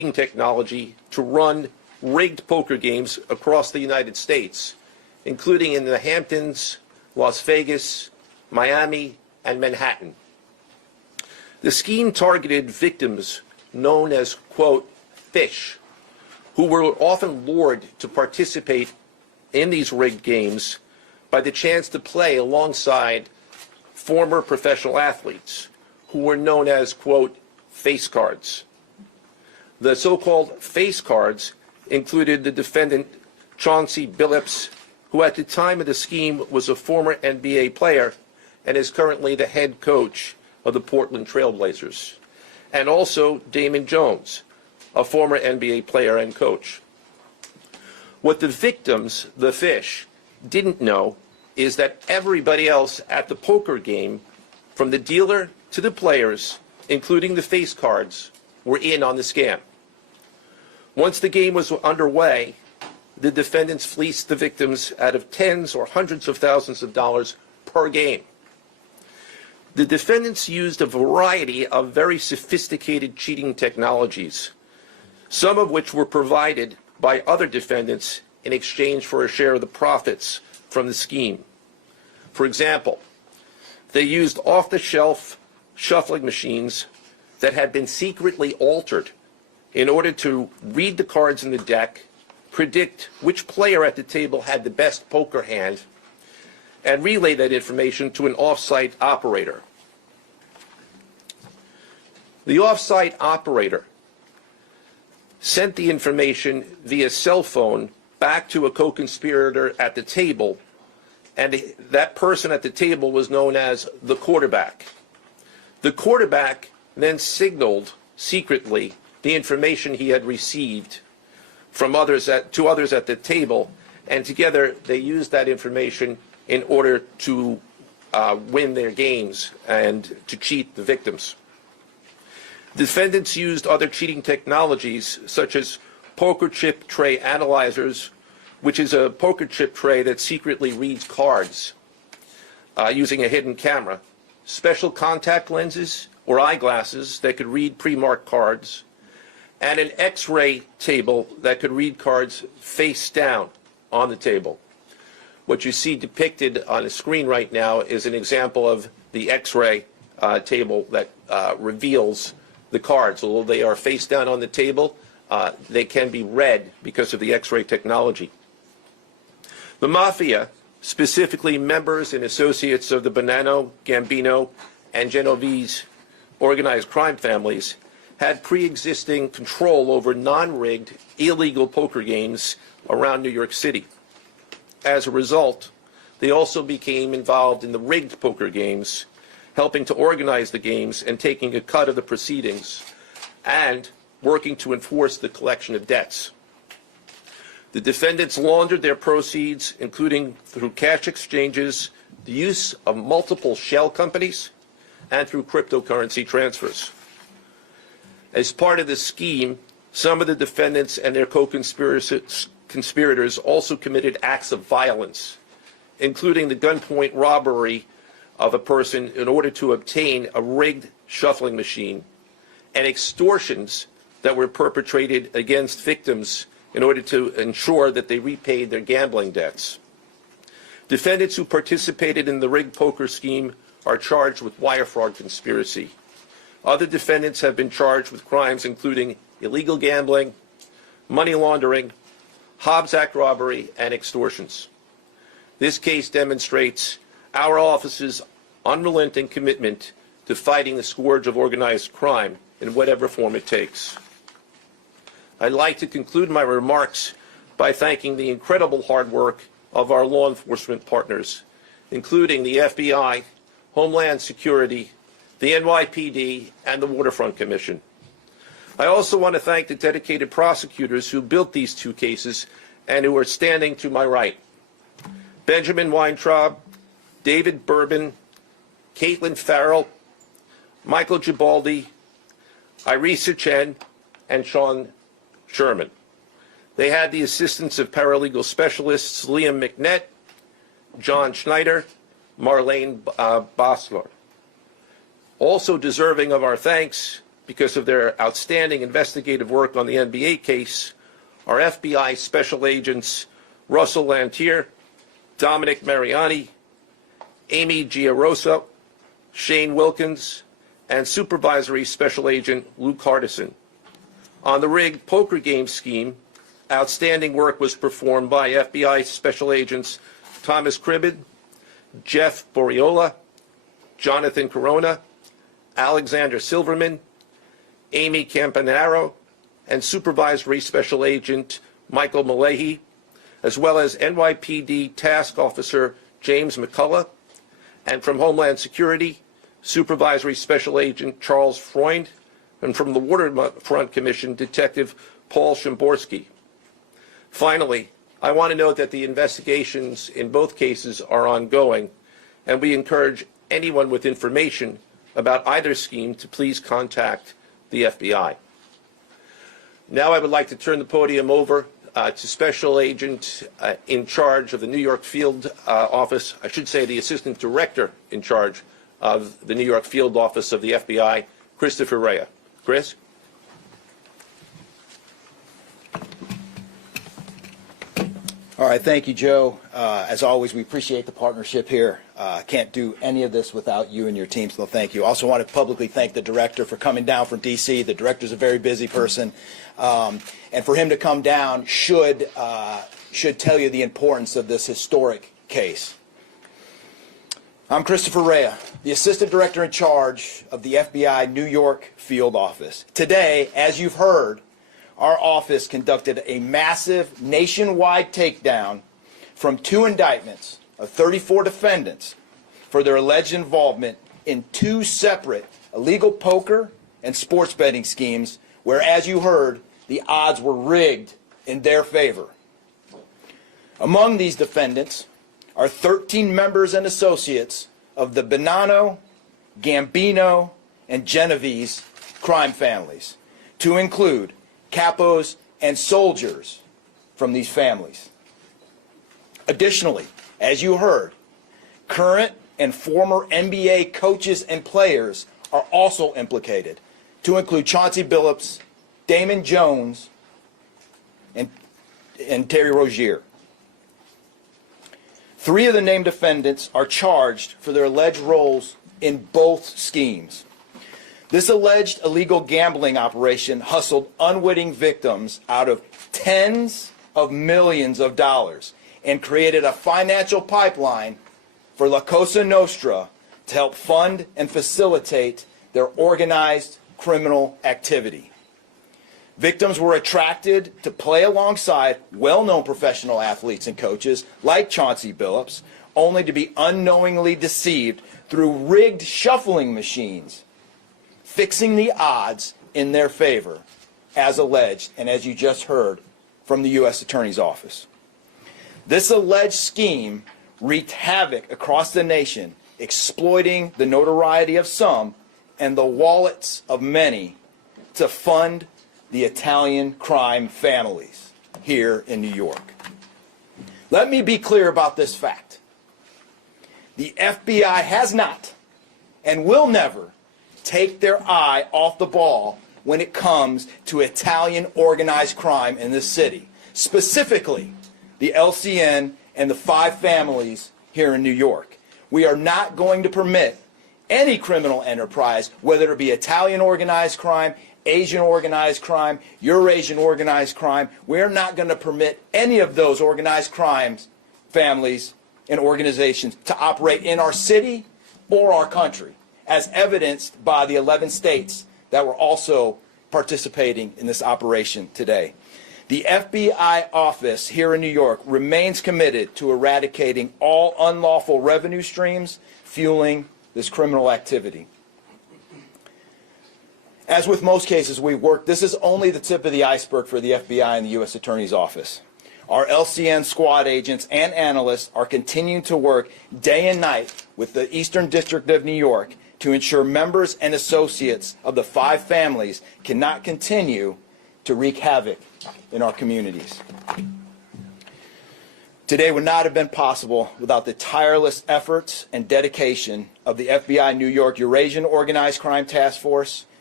technology to run rigged poker games across the United States, including in the Hamptons, Las Vegas, Miami, and Manhattan. The scheme targeted victims known as, quote, fish, who were often lured to participate in these rigged games by the chance to play alongside former professional athletes who were known as, quote, face cards. The so-called face cards included the defendant Chauncey Billups, who at the time of the scheme was a former NBA player and is currently the head coach of the Portland Trail Blazers, and also Damon Jones, a former NBA player and coach. What the victims, the fish, didn't know is that everybody else at the poker game, from the dealer to the players, including the face cards, were in on the scam. Once the game was underway, the defendants fleeced the victims out of tens or hundreds of thousands of dollars per game. The defendants used a variety of very sophisticated cheating technologies, some of which were provided by other defendants in exchange for a share of the profits from the scheme. For example, they used off-the-shelf shuffling machines that had been secretly altered in order to read the cards in the deck, predict which player at the table had the best poker hand, and relay that information to an off-site operator. The off-site operator sent the information via cell phone back to a co-conspirator at the table, and that person at the table was known as the quarterback. The quarterback then signaled secretly the information he had received from others to others at the table, and together they used that information in order to win their games and to cheat the victims. Defendants used other cheating technologies such as poker chip tray analyzers, which is a poker chip tray that secretly reads cards using a hidden camera, special contact lenses or eyeglasses that could read pre-marked cards, and an X-ray table that could read cards face down on the table. What you see depicted on the screen right now is an example of the X-ray table that reveals the cards. Although they are face down on the table, they can be read because of the X-ray technology. The Mafia, specifically members and associates of the Bonanno, Gambino, and Genovese organized crime families, had pre-existing control over non-rigged, illegal poker games around New York City. As a result, they also became involved in the rigged poker games, helping to organize the games and taking a cut of the proceedings, and working to enforce the collection of debts. The defendants laundered their proceeds, including through cash exchanges, the use of multiple shell companies, and through cryptocurrency transfers. As part of the scheme, some of the defendants and their co-conspirators also committed acts of violence, including the gunpoint robbery of a person in order to obtain a rigged shuffling machine, and extortions that were perpetrated against victims in order to ensure that they repaid their gambling debts. Defendants who participated in the rigged poker scheme are charged with wire fraud conspiracy. Other defendants have been charged with crimes including illegal gambling, money laundering, Hobbs Act robbery, and extortions. This case demonstrates our office's unrelenting commitment to fighting the scourge of organized crime in whatever form it takes. I'd like to conclude my remarks by thanking the incredible hard work of our law enforcement partners, including the FBI, Homeland Security, the NYPD, and the Waterfront Commission. I also want to thank the dedicated prosecutors who built these two cases and who are standing to my right. Benjamin Weintraub, David Bourbon, Caitlin Farrell, Michael Gibaldi, Irisa Chen, and Sean Sherman. They had the assistance of paralegal specialists Liam McNett, John Schneider, Marlene Bosler. Also deserving of our thanks because of their outstanding investigative work on the NBA case are FBI Special Agents Russell Lantier, Dominic Mariani, Amy Giarosa, Shane Wilkins, and Supervisory Special Agent Luke Hardison. On the rigged poker game scheme, outstanding work was performed by FBI Special Agents Thomas Cribbin, Jeff Boriola, Jonathan Corona, Alexander Silverman, Amy Campanaro, and Supervisory Special Agent Michael Malahy, as well as NYPD Task Officer James McCullough, and from Homeland Security, Supervisory Special Agent Charles Freund, and from the Waterfront Commission, Detective Paul Shimborski. Finally, I want to note that the investigations in both cases are ongoing, and we encourage anyone with information about either scheme to please contact the FBI. Now I would like to turn the podium over to Special Agent in charge of the New York Field Office, I should say the Assistant Director in charge of the New York Field Office of the FBI, Christopher Rea. Chris? All right, thank you, Joe. As always, we appreciate the partnership here. Can't do any of this without you and your team, so thank you. Also want to publicly thank the director for coming down from D.C. The director's a very busy person, and for him to come down should tell you the importance of this historic case. I'm Christopher Rea, the Assistant Director in charge of the FBI New York Field Office. Today, as you've heard, our office conducted a massive nationwide takedown from 2 indictments of 34 defendants for their alleged involvement in 2 separate illegal poker and sports betting schemes where, as you heard, the odds were rigged in their favor. Among these defendants are 13 members and associates of the Bonanno, Gambino, and Genovese crime families, to include capos and soldiers from these families. Additionally, as you heard, current and former NBA coaches and players are also implicated, to include Chauncey Billups, Damon Jones, and Terry Rozier. 3 of the named defendants are charged for their alleged roles in both schemes. This alleged illegal gambling operation hustled unwitting victims out of tens of millions of dollars and created a financial pipeline for La Cosa Nostra to help fund and facilitate their organized criminal activity. Victims were attracted to play alongside well-known professional athletes and coaches like Chauncey Billups, only to be unknowingly deceived through rigged shuffling machines, fixing the odds in their favor, as alleged and as you just heard from the U.S. Attorney's Office. This alleged scheme wreaked havoc across the nation, exploiting the notoriety of some and the wallets of many to fund the Italian crime families here in New York. Let me be clear about this fact. The FBI has not and will never take their eye off the ball when it comes to Italian organized crime in this city, specifically the LCN and the 5 families here in New York. We are not going to permit any criminal enterprise, whether it be Italian organized crime, Asian organized crime, Eurasian organized crime. We're not going to permit any of those organized crimes, families, and organizations to operate in our city or our country, as evidenced by the 11 states that were also participating in this operation today. The FBI office here in New York remains committed to eradicating all unlawful revenue streams fueling this criminal activity. As with most cases we've worked, this is only the tip of the iceberg for the FBI and the U.S. Attorney's Office. Our LCN squad agents and analysts are continuing to work day and night with the Eastern District of New York to ensure members and associates of the 5 families cannot continue to wreak havoc in our communities. Today would not have been possible without the tireless efforts and dedication of the FBI New York Eurasian Organized Crime Task Force,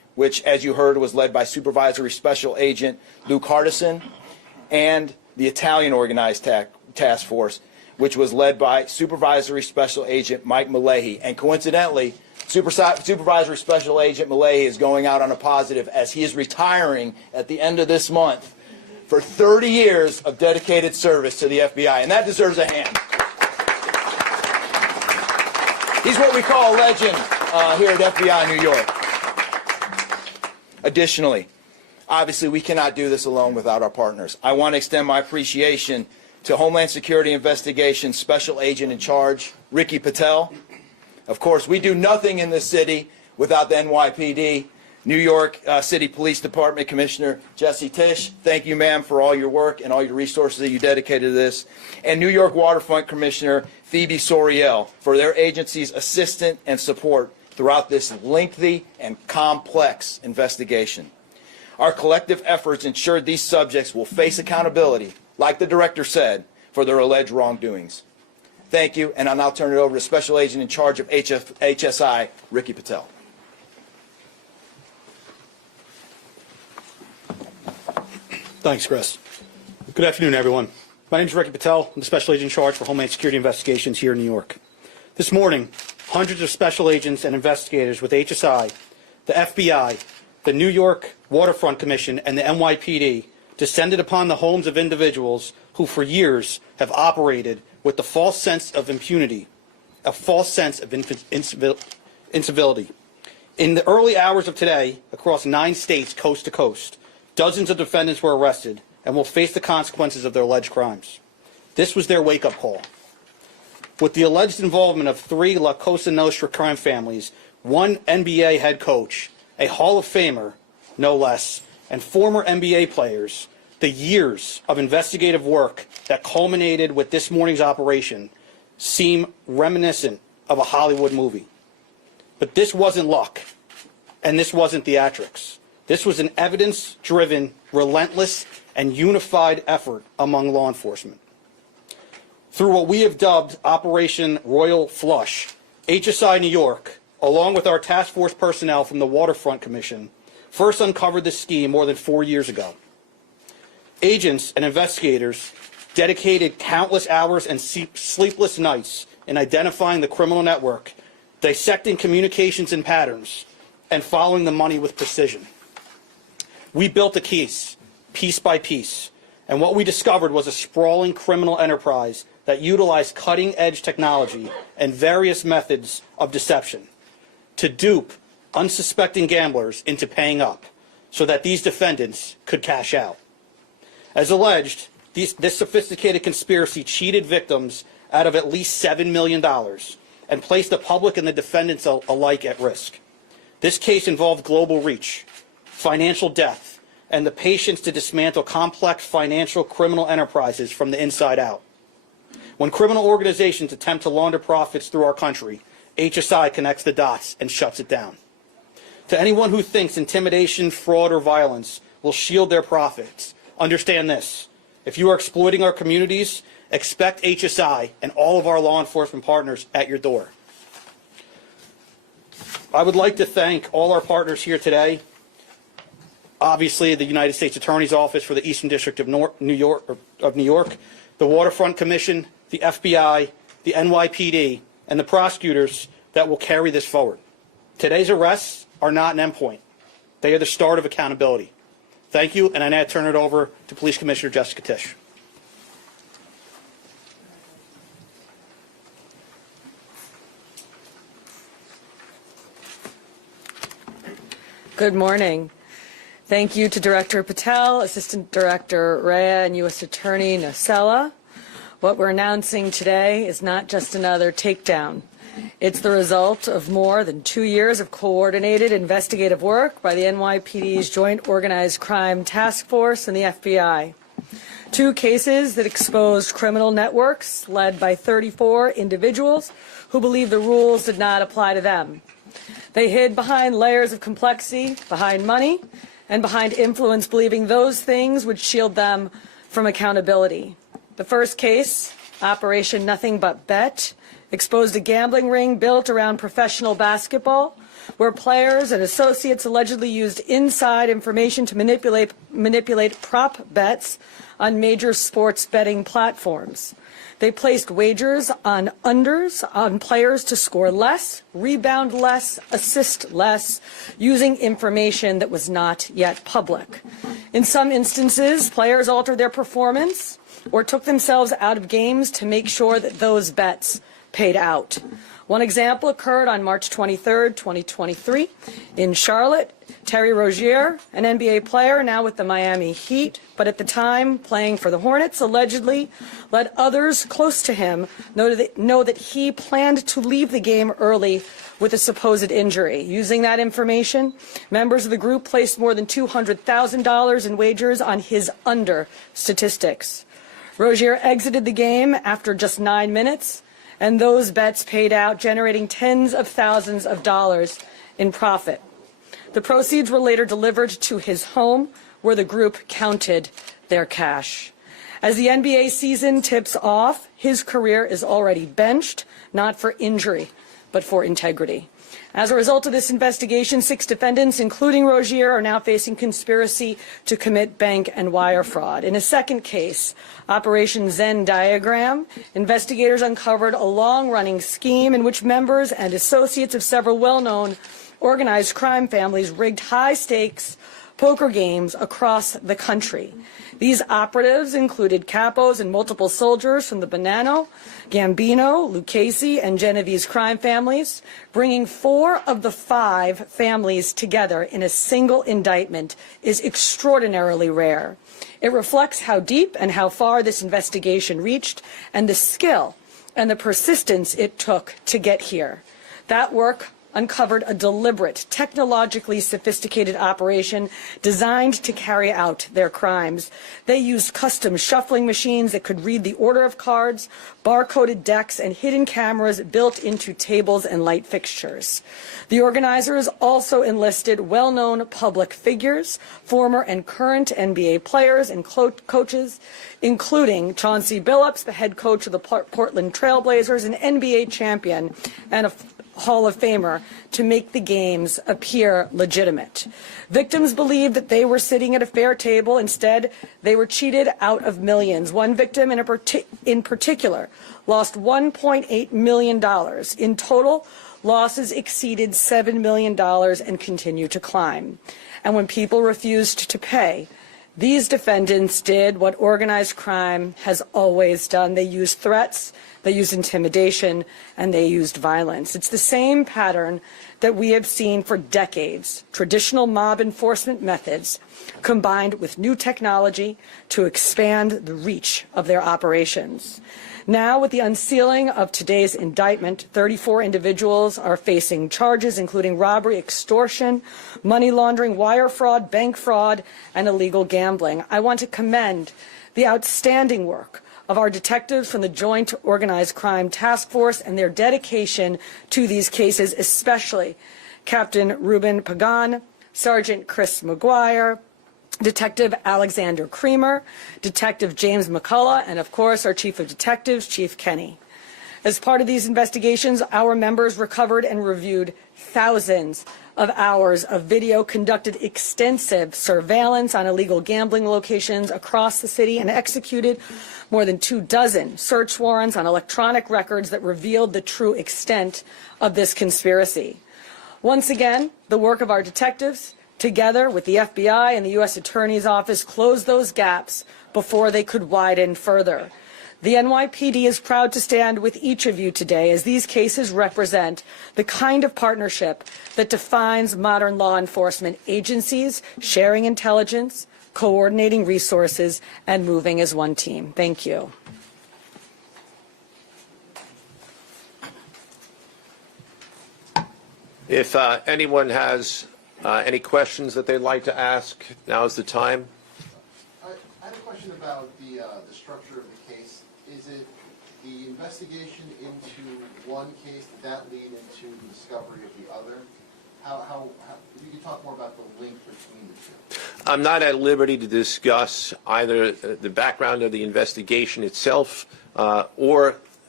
which, as you heard, was led by Supervisory Special Agent Luke Hardison, and the Italian Organized Task Force, which was led by Supervisory Special Agent Mike Malahi. And coincidentally, Supervisory Special Agent Malahi is going out on a positive as he is retiring at the end of this month for 30 years of dedicated service to the FBI, and that deserves a hand. He's what we call a legend here at FBI New York. Additionally, obviously we cannot do this alone without our partners. I want to extend my appreciation to Homeland Security Investigations Special Agent in Charge, Ricky Patel. Of course, we do nothing in this city without the NYPD. New York City Police Department Commissioner Jesse Tisch, thank you, ma'am, for all your work and all your resources that you dedicated to this. And New York Waterfront Commissioner Phoebe Soriel for their agency's assistance and support throughout this lengthy and complex investigation. Our collective efforts ensured these subjects will face accountability, like the director said, for their alleged wrongdoings. Thank you, and I'll now turn it over to Special Agent in charge of HSI, Ricky Patel. Thanks, Chris. Good afternoon, everyone. My name is Ricky Patel. I'm the Special Agent in charge for Homeland Security Investigations here in New York. This morning, hundreds of special agents and investigators with HSI, the FBI, the New York Waterfront Commission, and the NYPD descended upon the homes of individuals who for years have operated with the false sense of impunity, a false sense of incivility. In the early hours of today, across 9 states coast to coast, dozens of defendants were arrested and will face the consequences of their alleged crimes. This was their wake-up call. With the alleged involvement of 3 La Cosa Nostra crime families, 1 NBA head coach, a Hall of Famer, no less, and former NBA players, the years of investigative work that culminated with this morning's operation seem reminiscent of a Hollywood movie. But this wasn't luck, and this wasn't theatrics. This was an evidence-driven, relentless, and unified effort among law enforcement. Through what we have dubbed Operation Royal Flush, HSI New York, along with our task force personnel from the Waterfront Commission, first uncovered this scheme more than 4 years ago. Agents and investigators dedicated countless hours and sleepless nights in identifying the criminal network, dissecting communications and patterns, and following the money with precision. We built a case, piece by piece, and what we discovered was a sprawling criminal enterprise that utilized cutting-edge technology and various methods of deception to dupe unsuspecting gamblers into paying up so that these defendants could cash out. As alleged, this sophisticated conspiracy cheated victims out of at least $7 million and placed the public and the defendants alike at risk. This case involved global reach, financial depth, and the patience to dismantle complex financial criminal enterprises from the inside out. When criminal organizations attempt to launder profits through our country, HSI connects the dots and shuts it down. To anyone who thinks intimidation, fraud, or violence will shield their profits, understand this. If you are exploiting our communities, expect HSI and all of our law enforcement partners at your door. I would like to thank all our partners here today. Obviously, the United States Attorney's Office for the Eastern District of New York, the Waterfront Commission, the FBI, the NYPD, and the prosecutors that will carry this forward. Today's arrests are not an endpoint. They are the start of accountability. Thank you, and I now turn it over to Police Commissioner Jessica Tisch. Good morning. Thank you to Director Patel, Assistant Director Rea, and U.S. Attorney Nacella. What we're announcing today is not just another takedown. It's the result of more than 2 years of coordinated investigative work by the NYPD's Joint Organized Crime Task Force and the FBI. 2 cases that exposed criminal networks led by 34 individuals who believed the rules did not apply to them. They hid behind layers of complexity, behind money, and behind influence, believing those things would shield them from accountability. The first case, Operation Nothing But Bet, exposed a gambling ring built around professional basketball where players and associates allegedly used inside information to manipulate prop bets on major sports betting platforms. They placed wagers on unders on players to score less, rebound less, assist less, using information that was not yet public. In some instances, players altered their performance or took themselves out of games to make sure that those bets paid out. One example occurred on March 23, 2023, in Charlotte. Terry Rozier, an NBA player now with the Miami Heat, but at the time playing for the Hornets, allegedly let others close to him know that he planned to leave the game early with a supposed injury. Using that information, members of the group placed more than $200,000 in wagers on his under statistics. Rozier exited the game after just 9 minutes, and those bets paid out, generating tens of thousands of dollars in profit. The proceeds were later delivered to his home, where the group counted their cash. As the NBA season tips off, his career is already benched, not for injury, but for integrity. As a result of this investigation, 6 defendants, including Rozier, are now facing conspiracy to commit bank and wire fraud. In a second case, Operation Zen Diagram, investigators uncovered a long-running scheme in which members and associates of several well-known organized crime families rigged high-stakes poker games across the country. These operatives included capos and multiple soldiers from the Bonanno, Gambino, Lucchese, and Genovese crime families. Bringing 4 of the 5 families together in a single indictment is extraordinarily rare. It reflects how deep and how far this investigation reached and the skill and the persistence it took to get here. That work uncovered a deliberate, technologically sophisticated operation designed to carry out their crimes. They used custom shuffling machines that could read the order of cards, barcoded decks, and hidden cameras built into tables and light fixtures. The organizers also enlisted well-known public figures, former and current NBA players and coaches, including Chauncey Billups, the head coach of the Portland Trail Blazers, an NBA champion and a Hall of Famer, to make the games appear legitimate. Victims believed that they were sitting at a fair table. Instead, they were cheated out of millions. One victim in particular lost $1.8 million. In total, losses exceeded $7 million and continue to climb. And when people refused to pay, these defendants did what organized crime has always done. They used threats, they used intimidation, and they used violence. It's the same pattern that we have seen for decades. Traditional mob enforcement methods combined with new technology to expand the reach of their operations. Now, with the unsealing of today's indictment, 34 individuals are facing charges, including robbery, extortion, money laundering, wire fraud, bank fraud, and illegal gambling. I want to commend the outstanding work of our detectives from the Joint Organized Crime Task Force and their dedication to these cases, especially Captain Ruben Pagan, Sergeant Chris McGuire, Detective Alexander Creamer, Detective James McCullough, and of course our Chief of Detectives, Chief Kenny. As part of these investigations, our members recovered and reviewed thousands of hours of video, conducted extensive surveillance on illegal gambling locations across the city, and executed more than 24 search warrants on electronic records that revealed the true extent of this conspiracy. Once again, the work of our detectives, together with the FBI and the U.S. Attorney's Office, closed those gaps before they could widen further. The NYPD is proud to stand with each of you today, as these cases represent the kind of partnership that defines modern law enforcement agencies, sharing intelligence, coordinating resources, and moving as one team. Thank you. If anyone has any questions that they'd like to ask, now is the time. I have a question about the structure of the case. Is it the investigation into one case, did that lead into the discovery of the other? How if you could talk more about the link between the two. I'm not at liberty to discuss either the background of the investigation itself or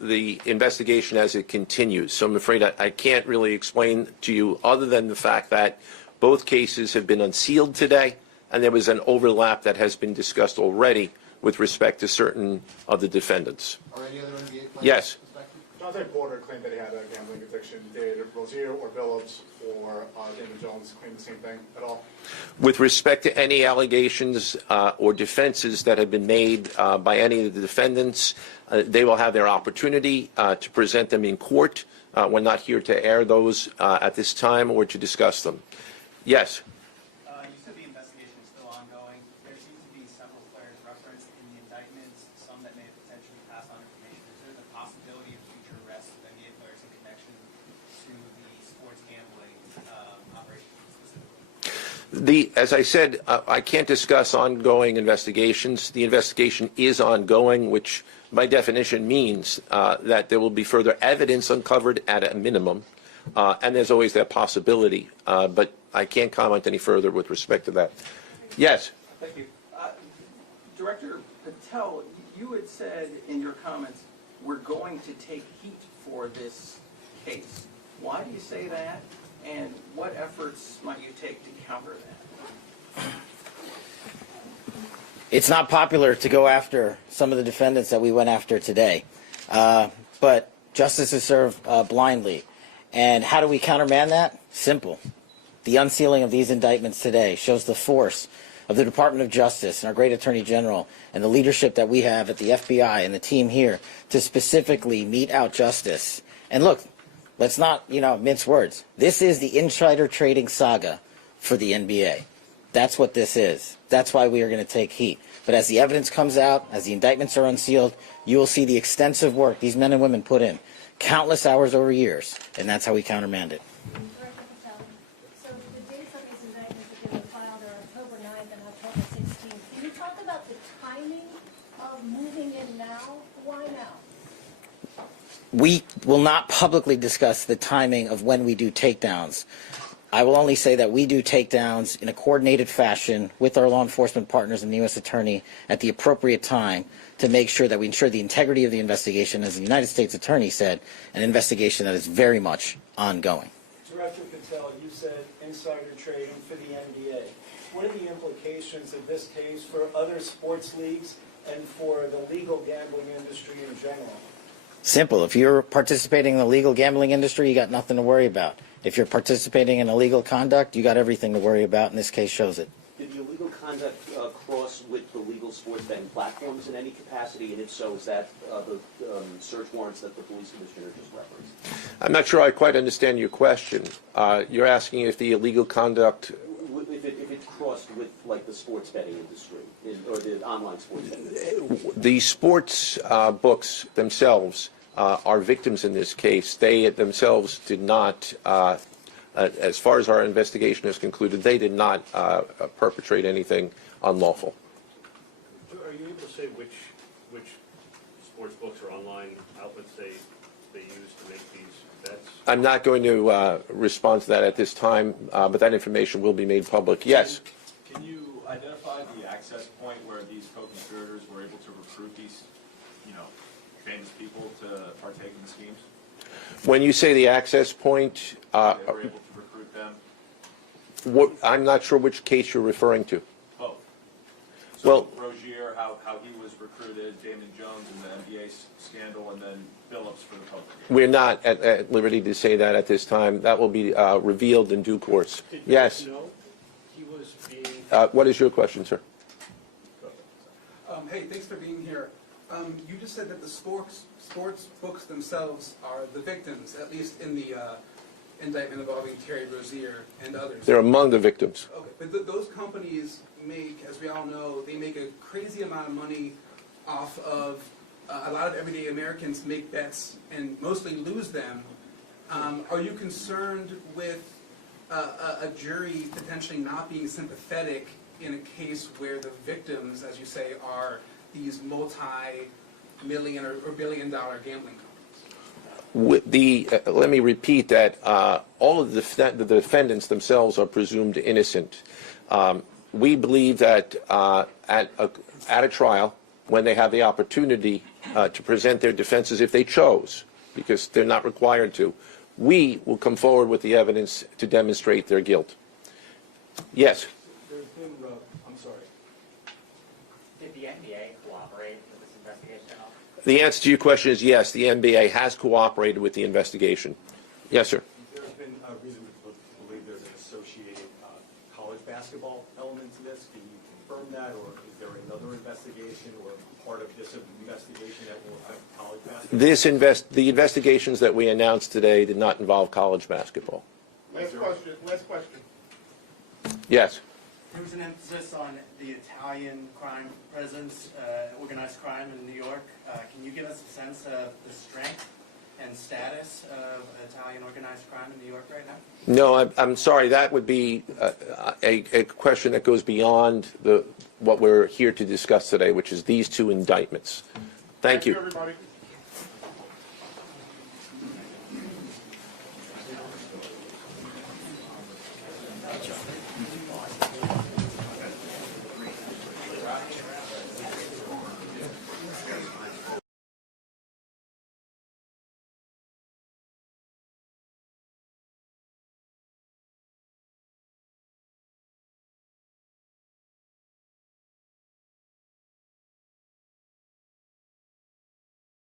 the investigation as it continues. So I'm afraid I can't really explain to you other than the fact that both cases have been unsealed today, and there was an overlap that has been discussed already with respect to certain of the defendants. Are any other NBA players Yes. suspected? Jonathan Porter claimed that he had a gambling addiction. Did Rozier or Billups or Damon Jones claim the same thing at all? With respect to any allegations or defenses that have been made by any of the defendants, they will have their opportunity to present them in court. We're not here to air those at this time or to discuss them. Yes. You said the investigation is still ongoing. There seems to be several players referenced in the indictments, some that may have potentially passed on information. Is there the possibility of future arrests of NBA players in connection to the sports gambling operation specifically? As I said, I can't discuss ongoing investigations. The investigation is ongoing, which by definition means that there will be further evidence uncovered at a minimum, and there's always that possibility. But I can't comment any further with respect to that. Yes. Thank you. Director Patel, you had said in your comments, we're going to take heat for this case. Why do you say that, and what efforts might you take to counter that? It's not popular to go after some of the defendants that we went after today, but justice is served blindly. And how do we countermand that? Simple. The unsealing of these indictments today shows the force of the Department of Justice and our great Attorney General and the leadership that we have at the FBI and the team here to specifically mete out justice. And look, let's not, mince words. This is the insider trading saga for the NBA. That's what this is. That's why we are going to take heat. But as the evidence comes out, as the indictments are unsealed, you will see the extensive work these men and women put in, countless hours over years, and that's how we countermand it. Director Patel, so the dates of these indictments that were filed are October 9th and October 16th. Can you talk about the timing of moving in now? Why now? We will not publicly discuss the timing of when we do takedowns. I will only say that we do takedowns in a coordinated fashion with our law enforcement partners and the U.S. Attorney at the appropriate time to make sure that we ensure the integrity of the investigation, as the United States Attorney said, an investigation that is very much ongoing. Director Patel, you said insider trading for the NBA. What are the implications of this case for other sports leagues and for the legal gambling industry in general? Simple. If you're participating in the legal gambling industry, you got nothing to worry about. If you're participating in illegal conduct, you got everything to worry about, and this case shows it. Did the illegal conduct cross with the legal sports betting platforms in any capacity? And if so, is that the search warrants that the police commissioner just referenced? I'm not sure I quite understand your question. You're asking if the illegal conduct... If it crossed with, like, the sports betting industry, or the online sports betting? The sports books themselves are victims in this case. They themselves did not, as far as our investigation is concluded, they did not perpetrate anything unlawful. Are you able to say which sports books or online outlets they use to make these bets? I'm not going to respond to that at this time, but that information will be made public. Yes? Can you identify the access point where these co-conspirators were able to recruit these, famous people to partake in the schemes? When you say the access point, They were able to recruit them? I'm not sure which case you're referring to. Both. So Well, Rozier, how he was recruited, Damon Jones in the NBA scandal, and then Billups for the poker game. We're not at liberty to say that at this time. That will be revealed in due course. Yes. No, he was being... What is your question, sir? Hey, thanks for being here. You just said that the sports books themselves are the victims, at least in the indictment involving Terry Rozier and others. They're among the victims. Okay, but those companies make, as we all know, they make a crazy amount of money off of a lot of everyday Americans make bets and mostly lose them. Are you concerned with a jury potentially not being sympathetic in a case where the victims, as you say, are these multi-million or billion-dollar gambling companies? Let me repeat that all of the defendants themselves are presumed innocent. We believe that at a trial, when they have the opportunity to present their defenses if they chose, because they're not required to, we will come forward with the evidence to demonstrate their guilt. Yes? There's been, I'm sorry. Did the NBA cooperate with this investigation at all? The answer to your question is yes, the NBA has cooperated with the investigation. Yes, sir. There's been a reason to believe there's an associated college basketball element to this. Can you confirm that, or is there another investigation or part of this investigation that will affect college basketball? The investigations that we announced today did not involve college basketball. Last question, last question. Yes. There was an emphasis on the Italian crime presence, organized crime in New York. Can you give us a sense of the strength and status of Italian organized crime in New York right now? No, I'm sorry. That would be a question that goes beyond what we're here to discuss today, which is these two indictments. Thank you. Everybody.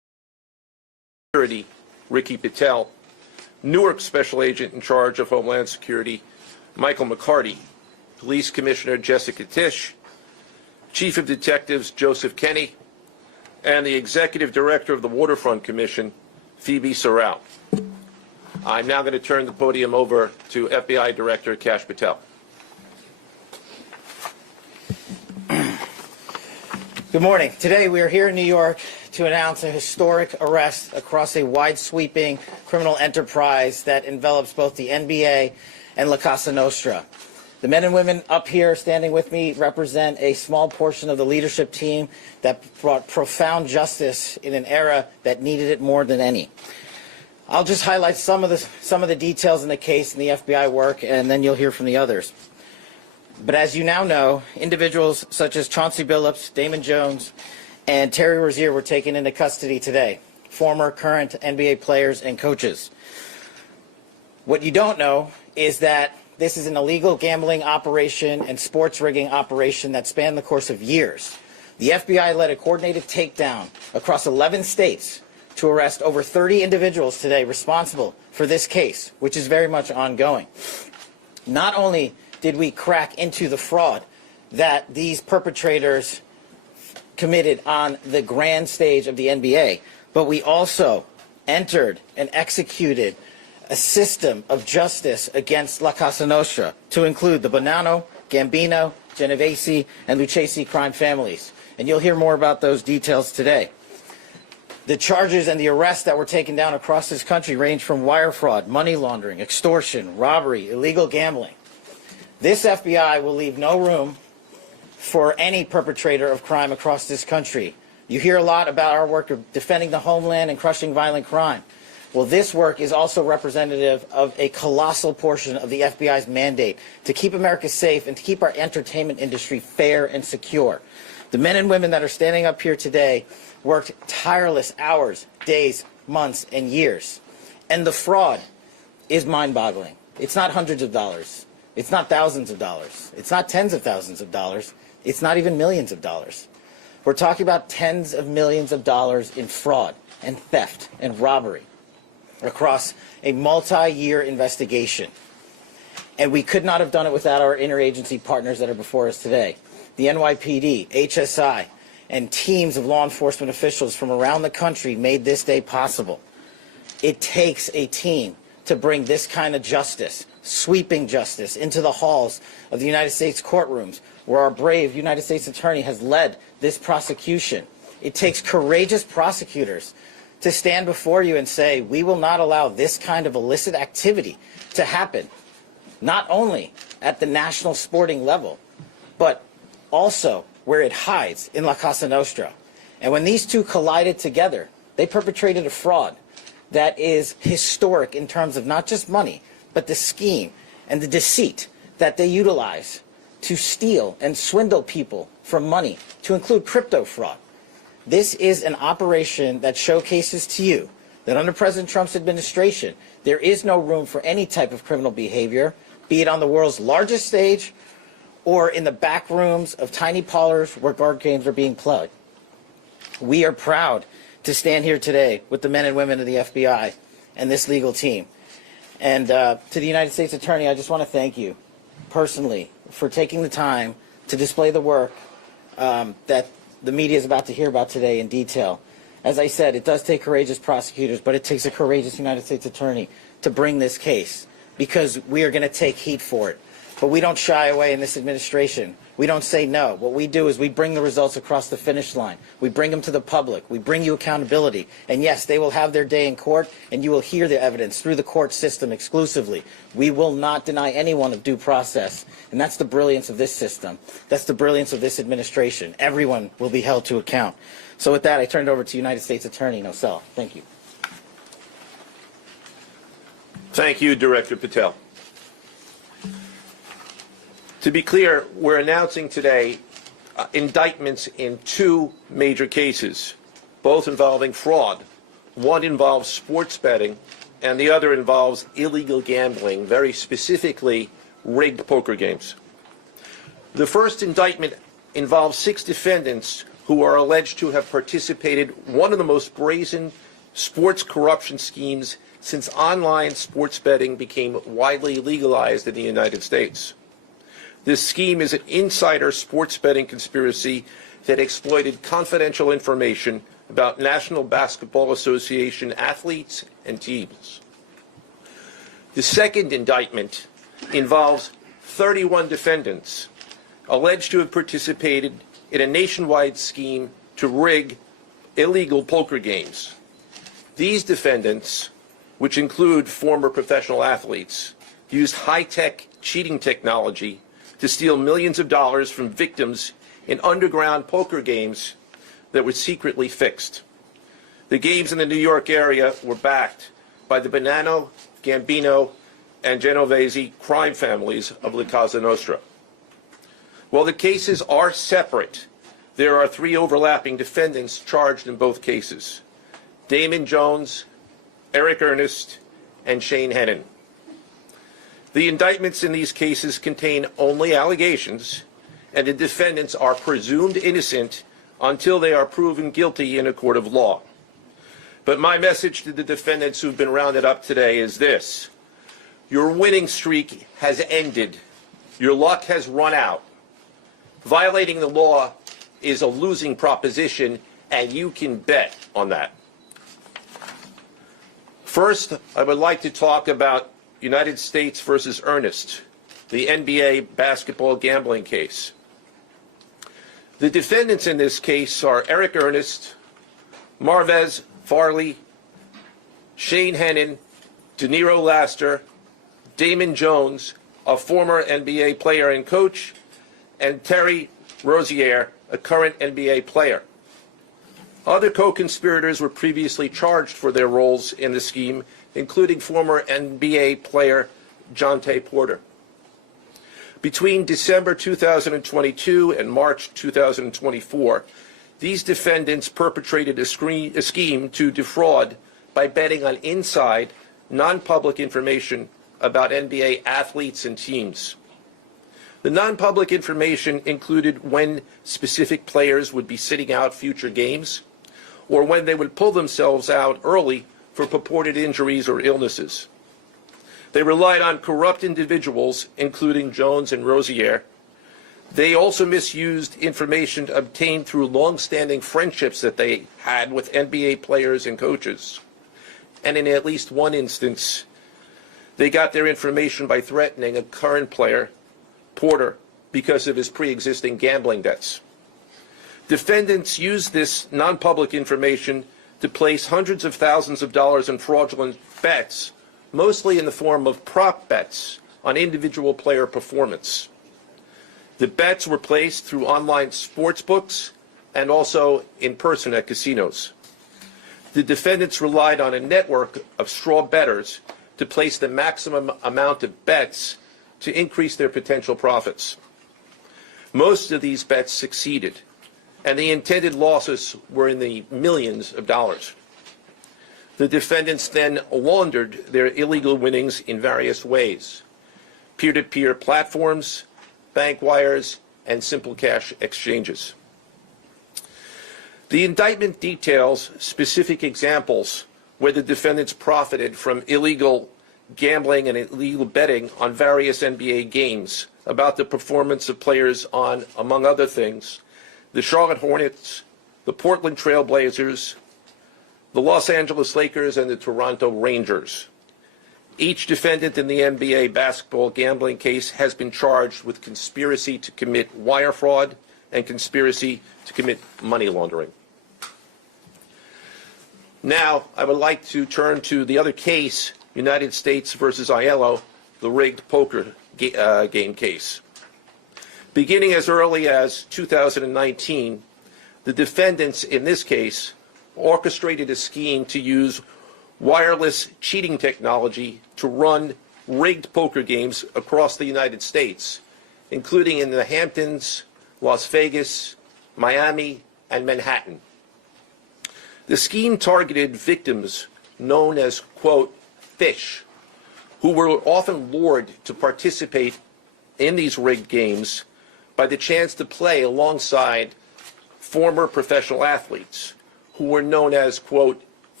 Security, Ricky Patel, Newark Special Agent in charge of Homeland Security, Michael McCarty, Police Commissioner Jessica Tisch, Chief of Detectives Joseph Kenny, and the Executive Director of the Waterfront Commission, Phoebe Sorrell. I'm now going to turn the podium over to FBI Director Kash Patel. Good morning. Today we are here in New York to announce a historic arrest across a wide-sweeping criminal enterprise that envelops both the NBA and La Cosa Nostra. The men and women up here standing with me represent a small portion of the leadership team that brought profound justice in an era that needed it more than any. I'll just highlight some of the details in the case and the FBI work, and then you'll hear from the others. But as you now know, individuals such as Chauncey Billups, Damon Jones, and Terry Rozier were taken into custody today, former, current NBA players and coaches. What you don't know is that this is an illegal gambling operation and sports rigging operation that spanned the course of years. The FBI led a coordinated takedown across 11 states to arrest over 30 individuals today responsible for this case, which is very much ongoing. Not only did we crack into the fraud that these perpetrators committed on the grand stage of the NBA, but we also entered and executed a system of justice against La Cosa Nostra to include the Bonanno, Gambino, Genovese, and Lucchese crime families. And you'll hear more about those details today. The charges and the arrests that were taken down across this country range from wire fraud, money laundering, extortion, robbery, illegal gambling. This FBI will leave no room for any perpetrator of crime across this country. You hear a lot about our work of defending the homeland and crushing violent crime. Well, this work is also representative of a colossal portion of the FBI's mandate to keep America safe and to keep our entertainment industry fair and secure. The men and women that are standing up here today worked tireless hours, days, months, and years. And the fraud is mind-boggling. It's not hundreds of dollars. It's not thousands of dollars. It's not tens of thousands of dollars. It's not even millions of dollars. We're talking about tens of millions of dollars in fraud and theft and robbery across a multi-year investigation. And we could not have done it without our interagency partners that are before us today. The NYPD, HSI, and teams of law enforcement officials from around the country made this day possible. It takes a team to bring this kind of justice, sweeping justice, into the halls of the United States courtrooms, where our brave United States Attorney has led this prosecution. It takes courageous prosecutors to stand before you and say, we will not allow this kind of illicit activity to happen, not only at the national sporting level, but also where it hides in La Cosa Nostra. And when these two collided together, they perpetrated a fraud that is historic in terms of not just money, but the scheme and the deceit that they utilize to steal and swindle people for money, to include crypto fraud. This is an operation that showcases to you that under President Trump's administration, there is no room for any type of criminal behavior, be it on the world's largest stage or in the back rooms of tiny parlors where card games are being played. We are proud to stand here today with the men and women of the FBI and this legal team. And to the United States Attorney, I just want to thank you personally for taking the time to display the work that the media is about to hear about today in detail. As I said, it does take courageous prosecutors, but it takes a courageous United States Attorney to bring this case, because we are going to take heat for it. But we don't shy away in this administration. We don't say no. What we do is we bring the results across the finish line. We bring them to the public. We bring you accountability. And yes, they will have their day in court, and you will hear the evidence through the court system exclusively. We will not deny anyone of due process. And that's the brilliance of this system. That's the brilliance of this administration. Everyone will be held to account. So with that, I turn it over to United States Attorney Nosell. Thank you. Thank you, Director Patel. To be clear, we're announcing today indictments in two major cases, both involving fraud. One involves sports betting, and the other involves illegal gambling, very specifically rigged poker games. The first indictment involves 6 defendants who are alleged to have participated in one of the most brazen sports corruption schemes since online sports betting became widely legalized in the United States. This scheme is an insider sports betting conspiracy that exploited confidential information about National Basketball Association athletes and teams. The second indictment involves 31 defendants alleged to have participated in a nationwide scheme to rig illegal poker games. These defendants, which include former professional athletes, used high-tech cheating technology to steal millions of dollars from victims in underground poker games that were secretly fixed. The games in the New York area were backed by the Bonanno, Gambino, and Genovese crime families of Lucchese Mafia. While the cases are separate, there are 3 overlapping defendants charged in both cases: Damon Jones, Eric Ernest, and Shane Hennon. The indictments in these cases contain only allegations, and the defendants are presumed innocent until they are proven guilty in a court of law. But my message to the defendants who've been rounded up today is this: your winning streak has ended. Your luck has run out. Violating the law is a losing proposition, and you can bet on that. First, I would like to talk about United States versus Ernest, the NBA basketball gambling case. The defendants in this case are Eric Ernest, Marvez Farley, Shane Hennon, De Niro Laster, Damon Jones, a former NBA player and coach, and Terry Rozier, a current NBA player. Other co-conspirators were previously charged for their roles in the scheme, including former NBA player Jonte Porter. Between December 2022 and March 2024, these defendants perpetrated a scheme to defraud by betting on inside, non-public information about NBA athletes and teams. The non-public information included when specific players would be sitting out future games, or when they would pull themselves out early for purported injuries or illnesses. They relied on corrupt individuals, including Jones and Rozier. They also misused information obtained through long-standing friendships that they had with NBA players and coaches. And in at least one instance, they got their information by threatening a current player, Porter, because of his pre-existing gambling debts. Defendants used this non-public information to place hundreds of thousands of dollars in fraudulent bets, mostly in the form of prop bets on individual player performance. The bets were placed through online sports books and also in person at casinos. The defendants relied on a network of straw bettors to place the maximum amount of bets to increase their potential profits. Most of these bets succeeded, and the intended losses were in the millions of dollars. The defendants then laundered their illegal winnings in various ways: peer-to-peer platforms, bank wires, and simple cash exchanges. The indictment details specific examples where the defendants profited from illegal gambling and illegal betting on various NBA games about the performance of players on, among other things, the Charlotte Hornets, the Portland Trail Blazers, the Los Angeles Lakers, and the Toronto Rangers. Each defendant in the NBA basketball gambling case has been charged with conspiracy to commit wire fraud and conspiracy to commit money laundering. Now, I would like to turn to the other case, United States versus Aiello, the rigged poker game case. Beginning as early as 2019, the defendants in this case orchestrated a scheme to use wireless cheating technology to run rigged poker games across the United States, including in the Hamptons, Las Vegas, Miami, and Manhattan. The scheme targeted victims known as, quote, fish, who were often lured to participate in these rigged games by the chance to play alongside former professional athletes who were known as, quote,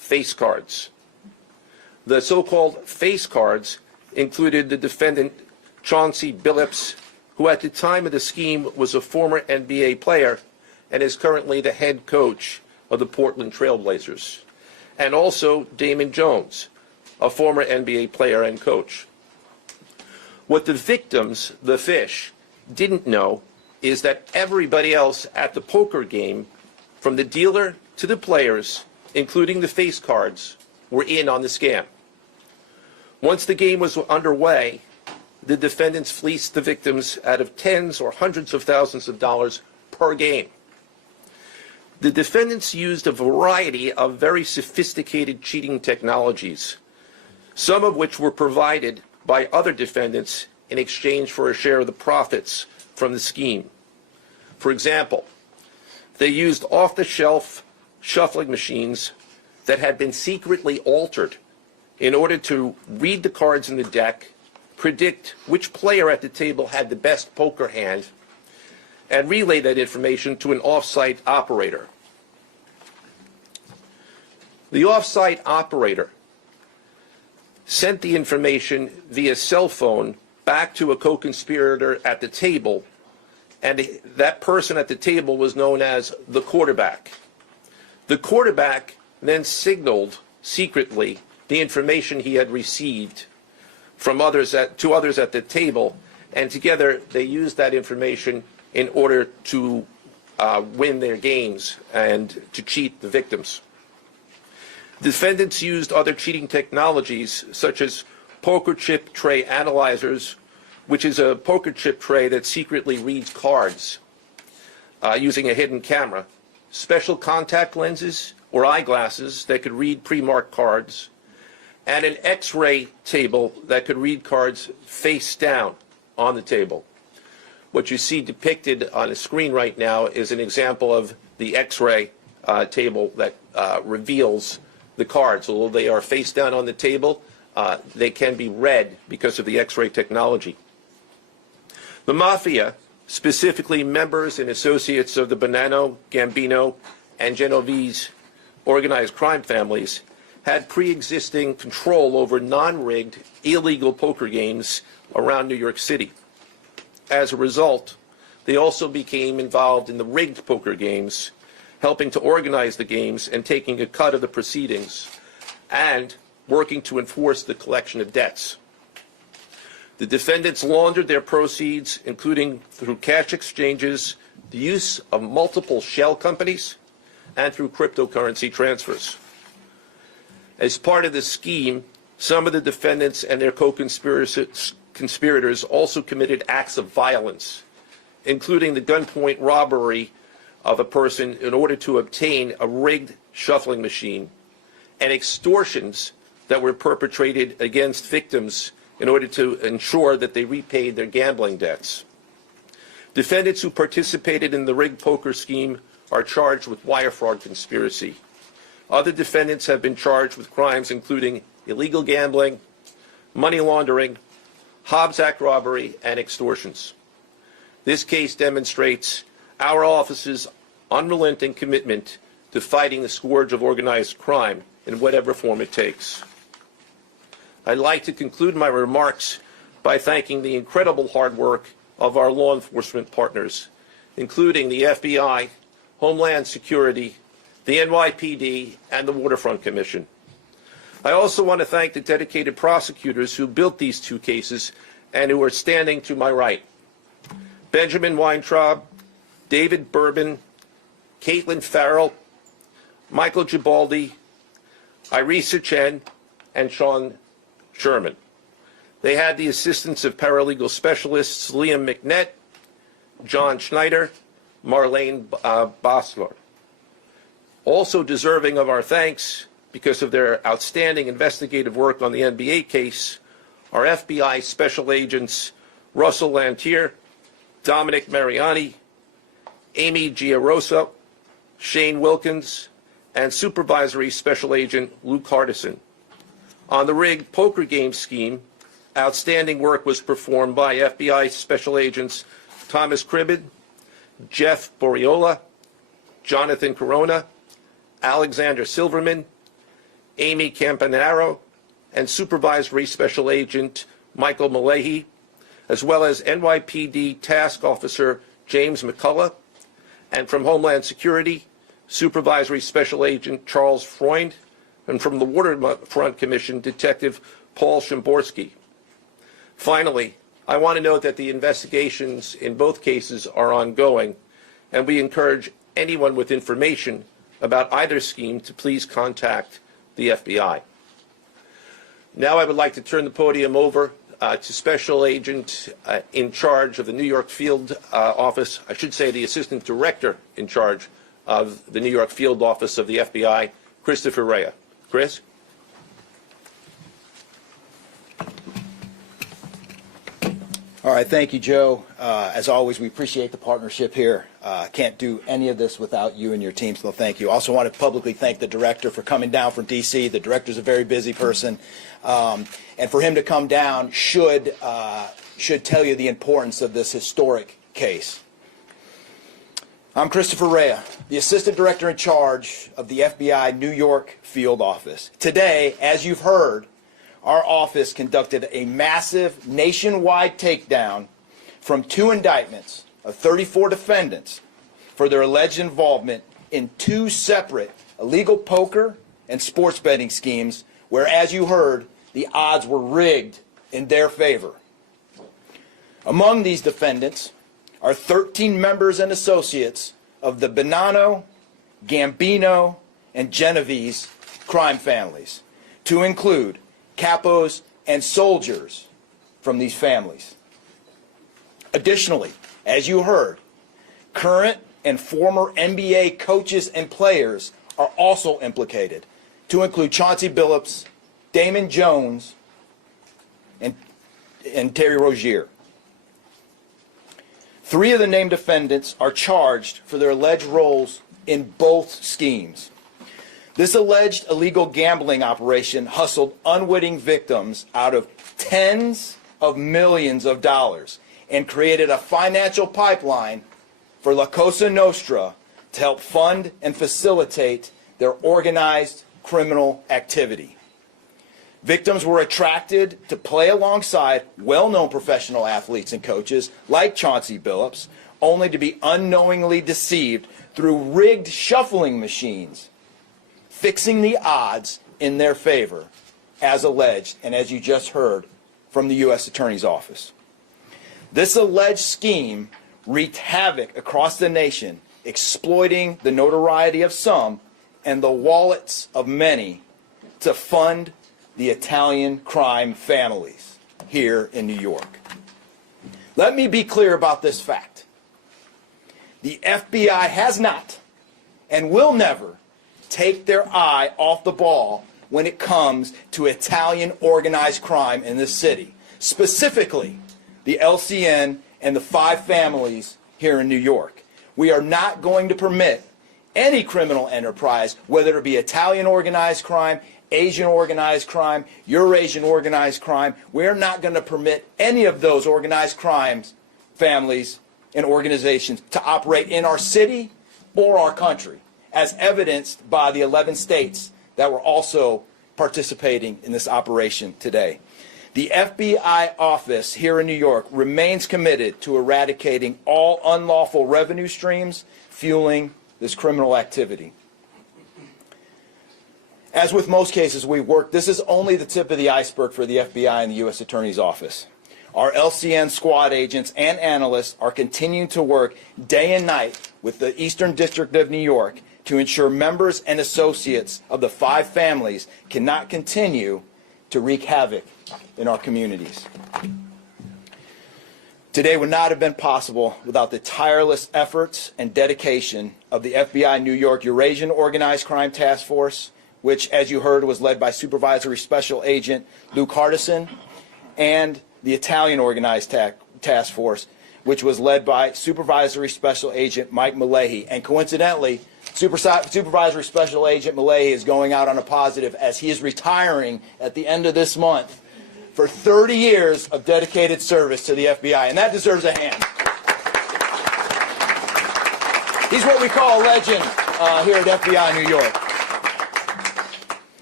face cards. The so-called face cards included the defendant Chauncey Billups, who at the time of the scheme was a former NBA player and is currently the head coach of the Portland Trail Blazers, and also Damon Jones, a former NBA player and coach. What the victims, the fish, didn't know is that everybody else at the poker game, from the dealer to the players, including the face cards, were in on the scam. Once the game was underway, the defendants fleeced the victims out of tens or hundreds of thousands of dollars per game. The defendants used a variety of very sophisticated cheating technologies, some of which were provided by other defendants in exchange for a share of the profits from the scheme. For example, they used off-the-shelf shuffling machines that had been secretly altered in order to read the cards in the deck, predict which player at the table had the best poker hand, and relay that information to an off-site operator. The off-site operator sent the information via cell phone back to a co-conspirator at the table, and that person at the table was known as the quarterback. The quarterback then signaled secretly the information he had received from others to others at the table, and together they used that information in order to win their games and to cheat the victims. Defendants used other cheating technologies such as poker chip tray analyzers, which is a poker chip tray that secretly reads cards using a hidden camera, special contact lenses or eyeglasses that could read pre-marked cards, and an X-ray table that could read cards face down on the table. What you see depicted on the screen right now is an example of the X-ray table that reveals the cards. Although they are face down on the table, they can be read because of the X-ray technology. The Mafia, specifically members and associates of the Bonanno, Gambino, and Genovese organized crime families, had pre-existing control over non-rigged, illegal poker games around New York City. As a result, they also became involved in the rigged poker games, helping to organize the games and taking a cut of the proceedings, and working to enforce the collection of debts. The defendants laundered their proceeds, including through cash exchanges, the use of multiple shell companies, and through cryptocurrency transfers. As part of the scheme, some of the defendants and their co-conspirators also committed acts of violence, including the gunpoint robbery of a person in order to obtain a rigged shuffling machine, and extortions that were perpetrated against victims in order to ensure that they repaid their gambling debts. Defendants who participated in the rigged poker scheme are charged with wire fraud conspiracy. Other defendants have been charged with crimes including illegal gambling, money laundering, Hobbs Act robbery, and extortions. This case demonstrates our office's unrelenting commitment to fighting the scourge of organized crime in whatever form it takes. I'd like to conclude my remarks by thanking the incredible hard work of our law enforcement partners, including the FBI, Homeland Security, the NYPD, and the Waterfront Commission. I also want to thank the dedicated prosecutors who built these two cases and who are standing to my right. Benjamin Weintraub, David Bourbon, Caitlin Farrell, Michael Gibaldi, Irisa Chen, and Sean Sherman. They had the assistance of paralegal specialists Liam McNett, John Schneider, Marlene Bosler. Also deserving of our thanks because of their outstanding investigative work on the NBA case are FBI Special Agents Russell Lantier, Dominic Mariani, Amy Giarosa, Shane Wilkins, and Supervisory Special Agent Luke Hardison. On the rigged poker game scheme, outstanding work was performed by FBI Special Agents Thomas Cribbin, Jeff Boriola, Jonathan Corona, Alexander Silverman, Amy Campanaro, and Supervisory Special Agent Michael Malahy, as well as NYPD Task Officer James McCullough, and from Homeland Security, Supervisory Special Agent Charles Freund, and from the Waterfront Commission, Detective Paul Shimborski. Finally, I want to note that the investigations in both cases are ongoing, and we encourage anyone with information about either scheme to please contact the FBI. Now I would like to turn the podium over to Special Agent in charge of the New York Field Office, I should say the Assistant Director in charge of the New York Field Office of the FBI, Christopher Rea. Chris? All right, thank you, Joe. As always, we appreciate the partnership here. Can't do any of this without you and your team, so thank you. Also want to publicly thank the director for coming down from D.C. The director's a very busy person, and for him to come down should tell you the importance of this historic case. I'm Christopher Rea, the Assistant Director in charge of the FBI New York Field Office. Today, as you've heard, our office conducted a massive nationwide takedown from 2 indictments of 34 defendants for their alleged involvement in 2 separate illegal poker and sports betting schemes where, as you heard, the odds were rigged in their favor. Among these defendants are 13 members and associates of the Bonanno, Gambino, and Genovese crime families, to include capos and soldiers from these families. Additionally, as you heard, current and former NBA coaches and players are also implicated, to include Chauncey Billups, Damon Jones, and Terry Rozier. 3 of the named defendants are charged for their alleged roles in both schemes. This alleged illegal gambling operation hustled unwitting victims out of tens of millions of dollars and created a financial pipeline for La Cosa Nostra to help fund and facilitate their organized criminal activity. Victims were attracted to play alongside well-known professional athletes and coaches like Chauncey Billups, only to be unknowingly deceived through rigged shuffling machines, fixing the odds in their favor, as alleged and as you just heard from the U.S. Attorney's Office. This alleged scheme wreaked havoc across the nation, exploiting the notoriety of some and the wallets of many to fund the Italian crime families here in New York. Let me be clear about this fact. The FBI has not and will never take their eye off the ball when it comes to Italian organized crime in this city, specifically the LCN and the 5 families here in New York. We are not going to permit any criminal enterprise, whether it be Italian organized crime, Asian organized crime, Eurasian organized crime. We're not going to permit any of those organized crimes, families, and organizations to operate in our city or our country, as evidenced by the 11 states that were also participating in this operation today. The FBI office here in New York remains committed to eradicating all unlawful revenue streams fueling this criminal activity. As with most cases we've worked, this is only the tip of the iceberg for the FBI and the U.S. Attorney's Office. Our LCN squad agents and analysts are continuing to work day and night with the Eastern District of New York to ensure members and associates of the 5 families cannot continue to wreak havoc in our communities. Today would not have been possible without the tireless efforts and dedication of the FBI New York Eurasian Organized Crime Task Force, which, as you heard, was led by Supervisory Special Agent Luke Hardison, and the Italian Organized Task Force, which was led by Supervisory Special Agent Mike Malahy. And coincidentally, Supervisory Special Agent Malahy is going out on a positive as he is retiring at the end of this month for 30 years of dedicated service to the FBI, and that deserves a hand. He's what we call a legend here at FBI New York.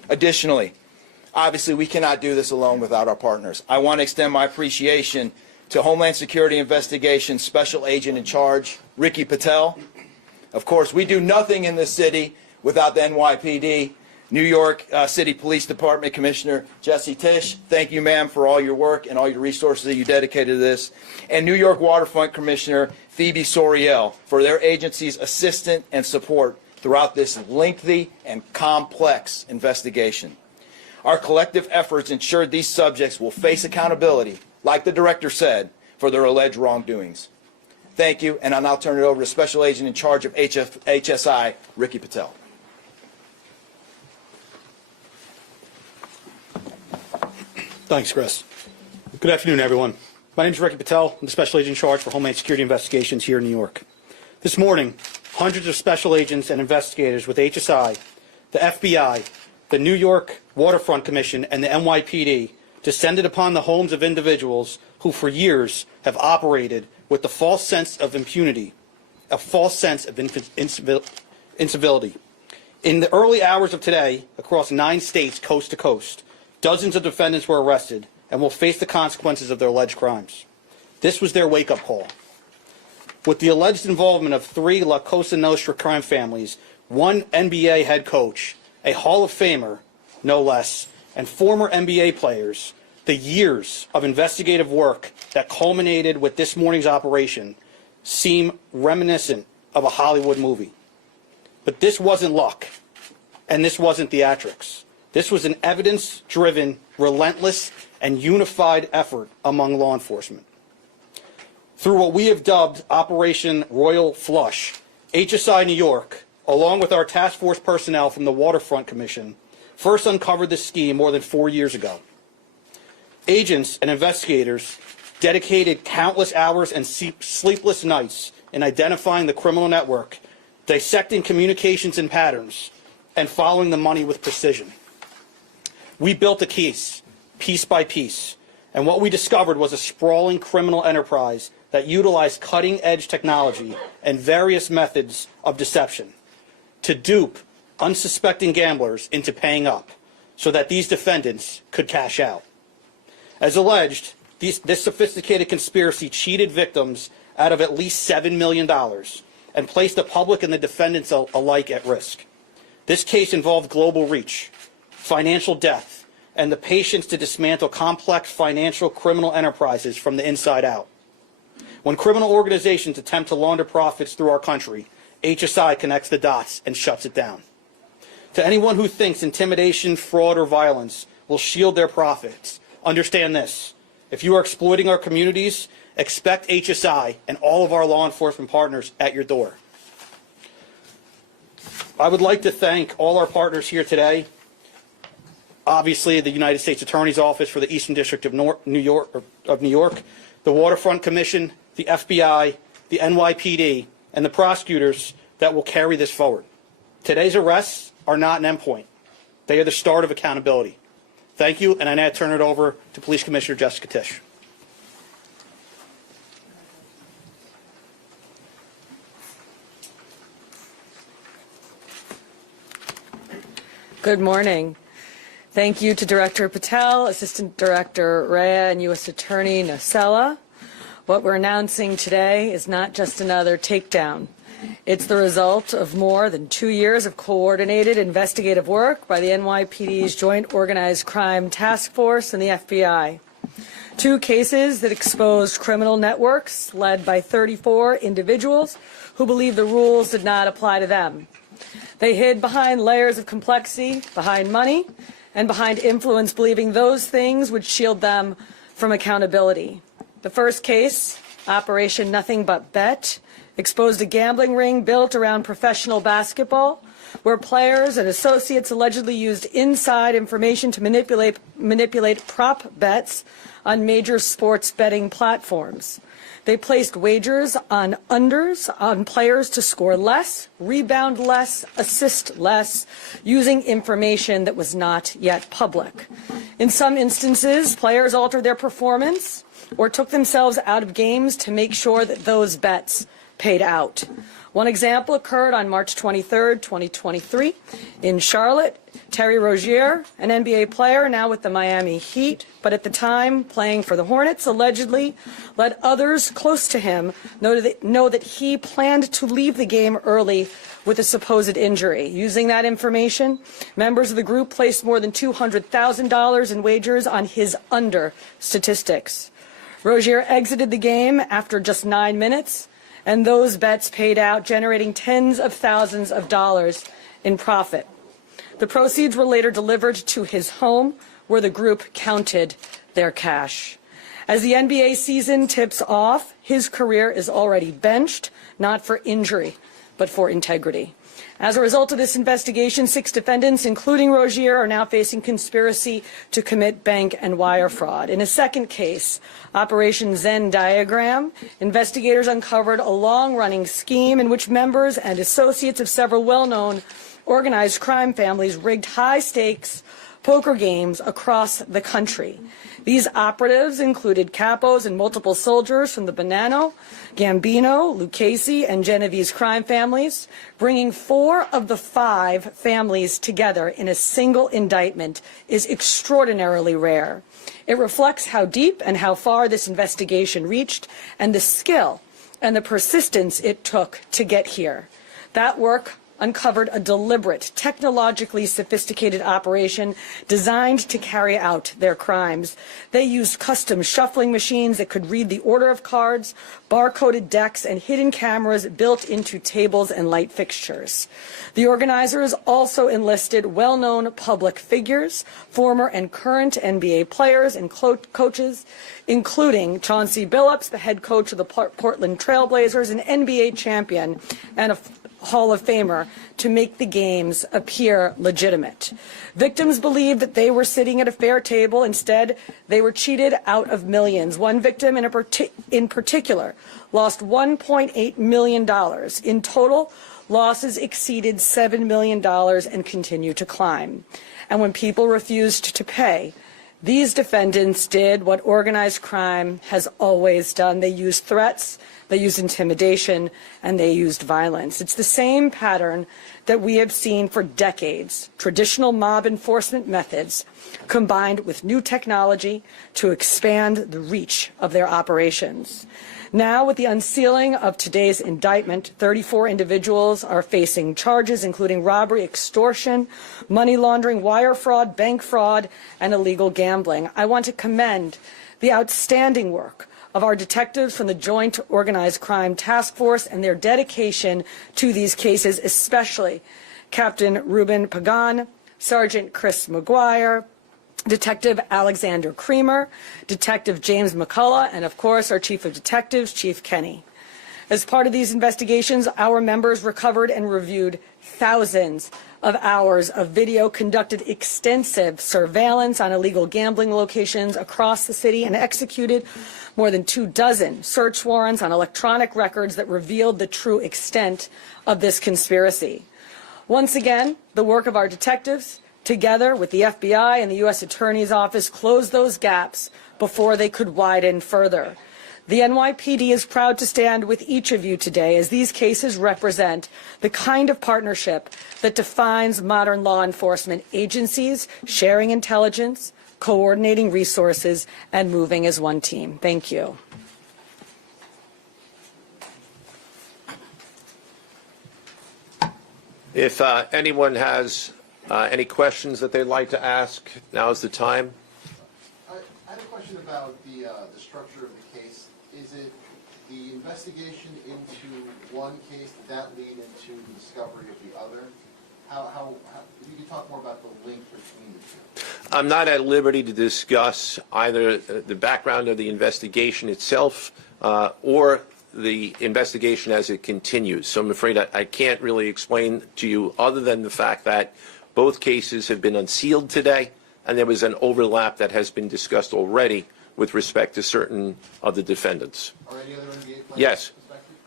Additionally, obviously, we cannot do this alone without our partners. I want to extend my appreciation to Homeland Security Investigations Special Agent in Charge, Ricky Patel. Of course, we do nothing in this city without the NYPD. New York City Police Department Commissioner Jesse Tisch, thank you, ma'am, for all your work and all your resources that you dedicated to this. And New York Waterfront Commissioner Phoebe Soriel for their agency's assistance and support throughout this lengthy and complex investigation. Our collective efforts ensured these subjects will face accountability, like the director said, for their alleged wrongdoings. Thank you, and I'll now turn it over to Special Agent in charge of HSI, Ricky Patel. Thanks, Chris. Good afternoon, everyone. My name is Ricky Patel. I'm the Special Agent in charge for Homeland Security Investigations here in New York. This morning, hundreds of special agents and investigators with HSI, the FBI, the New York Waterfront Commission, and the NYPD descended upon the homes of individuals who for years have operated with the false sense of impunity, a false sense of incivility. In the early hours of today, across 9 states coast to coast, dozens of defendants were arrested and will face the consequences of their alleged crimes. This was their wake-up call. With the alleged involvement of 3 La Cosa Nostra crime families, 1 NBA head coach, a Hall of Famer, no less, and former NBA players, the years of investigative work that culminated with this morning's operation seem reminiscent of a Hollywood movie. But this wasn't luck, and this wasn't theatrics. This was an evidence-driven, relentless, and unified effort among law enforcement. Through what we have dubbed Operation Royal Flush, HSI New York, along with our task force personnel from the Waterfront Commission, first uncovered this scheme more than 4 years ago. Agents and investigators dedicated countless hours and sleepless nights in identifying the criminal network, dissecting communications and patterns, and following the money with precision. We built a case, piece by piece, and what we discovered was a sprawling criminal enterprise that utilized cutting-edge technology and various methods of deception to dupe unsuspecting gamblers into paying up so that these defendants could cash out. As alleged, this sophisticated conspiracy cheated victims out of at least $7 million and placed the public and the defendants alike at risk. This case involved global reach, financial depth, and the patience to dismantle complex financial criminal enterprises from the inside out. When criminal organizations attempt to launder profits through our country, HSI connects the dots and shuts it down. To anyone who thinks intimidation, fraud, or violence will shield their profits, understand this. If you are exploiting our communities, expect HSI and all of our law enforcement partners at your door. I would like to thank all our partners here today. Obviously, the United States Attorney's Office for the Eastern District of New York, the Waterfront Commission, the FBI, the NYPD, and the prosecutors that will carry this forward. Today's arrests are not an endpoint. They are the start of accountability. Thank you, and I now turn it over to Police Commissioner Jessica Tisch. Good morning. Thank you to Director Patel, Assistant Director Rhea, and U.S. Attorney Nacella. What we're announcing today is not just another takedown. It's the result of more than 2 years of coordinated investigative work by the NYPD's Joint Organized Crime Task Force and the FBI. 2 cases that exposed criminal networks led by 34 individuals who believed the rules did not apply to them. They hid behind layers of complexity, behind money, and behind influence, believing those things would shield them from accountability. The first case, Operation Nothing But Bet, exposed a gambling ring built around professional basketball, where players and associates allegedly used inside information to manipulate prop bets on major sports betting platforms. They placed wagers on unders on players to score less, rebound less, assist less, using information that was not yet public. In some instances, players altered their performance or took themselves out of games to make sure that those bets paid out. One example occurred on March 23, 2023, in Charlotte. Terry Rozier, an NBA player now with the Miami Heat, but at the time playing for the Hornets, allegedly let others close to him know that he planned to leave the game early with a supposed injury. Using that information, members of the group placed more than $200,000 in wagers on his under statistics. Rozier exited the game after just 9 minutes, and those bets paid out, generating tens of thousands of dollars in profit. The proceeds were later delivered to his home, where the group counted their cash. As the NBA season tips off, his career is already benched, not for injury, but for integrity. As a result of this investigation, 6 defendants, including Rozier, are now facing conspiracy to commit bank and wire fraud. In a second case, Operation Zen Diagram, investigators uncovered a long-running scheme in which members and associates of several well-known organized crime families rigged high-stakes poker games across the country. These operatives included capos and multiple soldiers from the Bonanno, Gambino, Lucchese, and Genovese crime families. Bringing 4 of the 5 families together in a single indictment is extraordinarily rare. It reflects how deep and how far this investigation reached and the skill and the persistence it took to get here. That work uncovered a deliberate, technologically sophisticated operation designed to carry out their crimes. They used custom shuffling machines that could read the order of cards, barcoded decks, and hidden cameras built into tables and light fixtures. The organizers also enlisted well-known public figures, former and current NBA players and coaches, including Chauncey Billups, the head coach of the Portland Trail Blazers, an NBA champion and a Hall of Famer, to make the games appear legitimate. Victims believed that they were sitting at a fair table. Instead, they were cheated out of millions. One victim in particular lost $1.8 million. In total, losses exceeded $7 million and continue to climb. And when people refused to pay, these defendants did what organized crime has always done. They used threats, they used intimidation, and they used violence. It's the same pattern that we have seen for decades. Traditional mob enforcement methods combined with new technology to expand the reach of their operations. Now, with the unsealing of today's indictment, 34 individuals are facing charges including robbery, extortion, money laundering, wire fraud, bank fraud, and illegal gambling. I want to commend the outstanding work of our detectives from the Joint Organized Crime Task Force and their dedication to these cases, especially Captain Ruben Pagan, Sergeant Chris McGuire, Detective Alexander Creamer, Detective James McCullough, and of course our Chief of Detectives, Chief Kenny. As part of these investigations, our members recovered and reviewed thousands of hours of video, conducted extensive surveillance on illegal gambling locations across the city, and executed more than 24 search warrants on electronic records that revealed the true extent of this conspiracy. Once again, the work of our detectives, together with the FBI and the U.S. Attorney's Office, closed those gaps before they could widen further. The NYPD is proud to stand with each of you today, as these cases represent the kind of partnership that defines modern law enforcement agencies, sharing intelligence, coordinating resources, and moving as one team. Thank you. If anyone has any questions that they'd like to ask, now is the time. I had a question about the structure of the case. Is it the investigation into one case, did that lead into the discovery of the other? If you could talk more about the link between the two. I'm not at liberty to discuss either the background of the investigation itself or the investigation as it continues. So I'm afraid I can't really explain to you other than the fact that both cases have been unsealed today, and there was an overlap that has been discussed already with respect to certain of the defendants. Are any other NBA players Yes. suspected?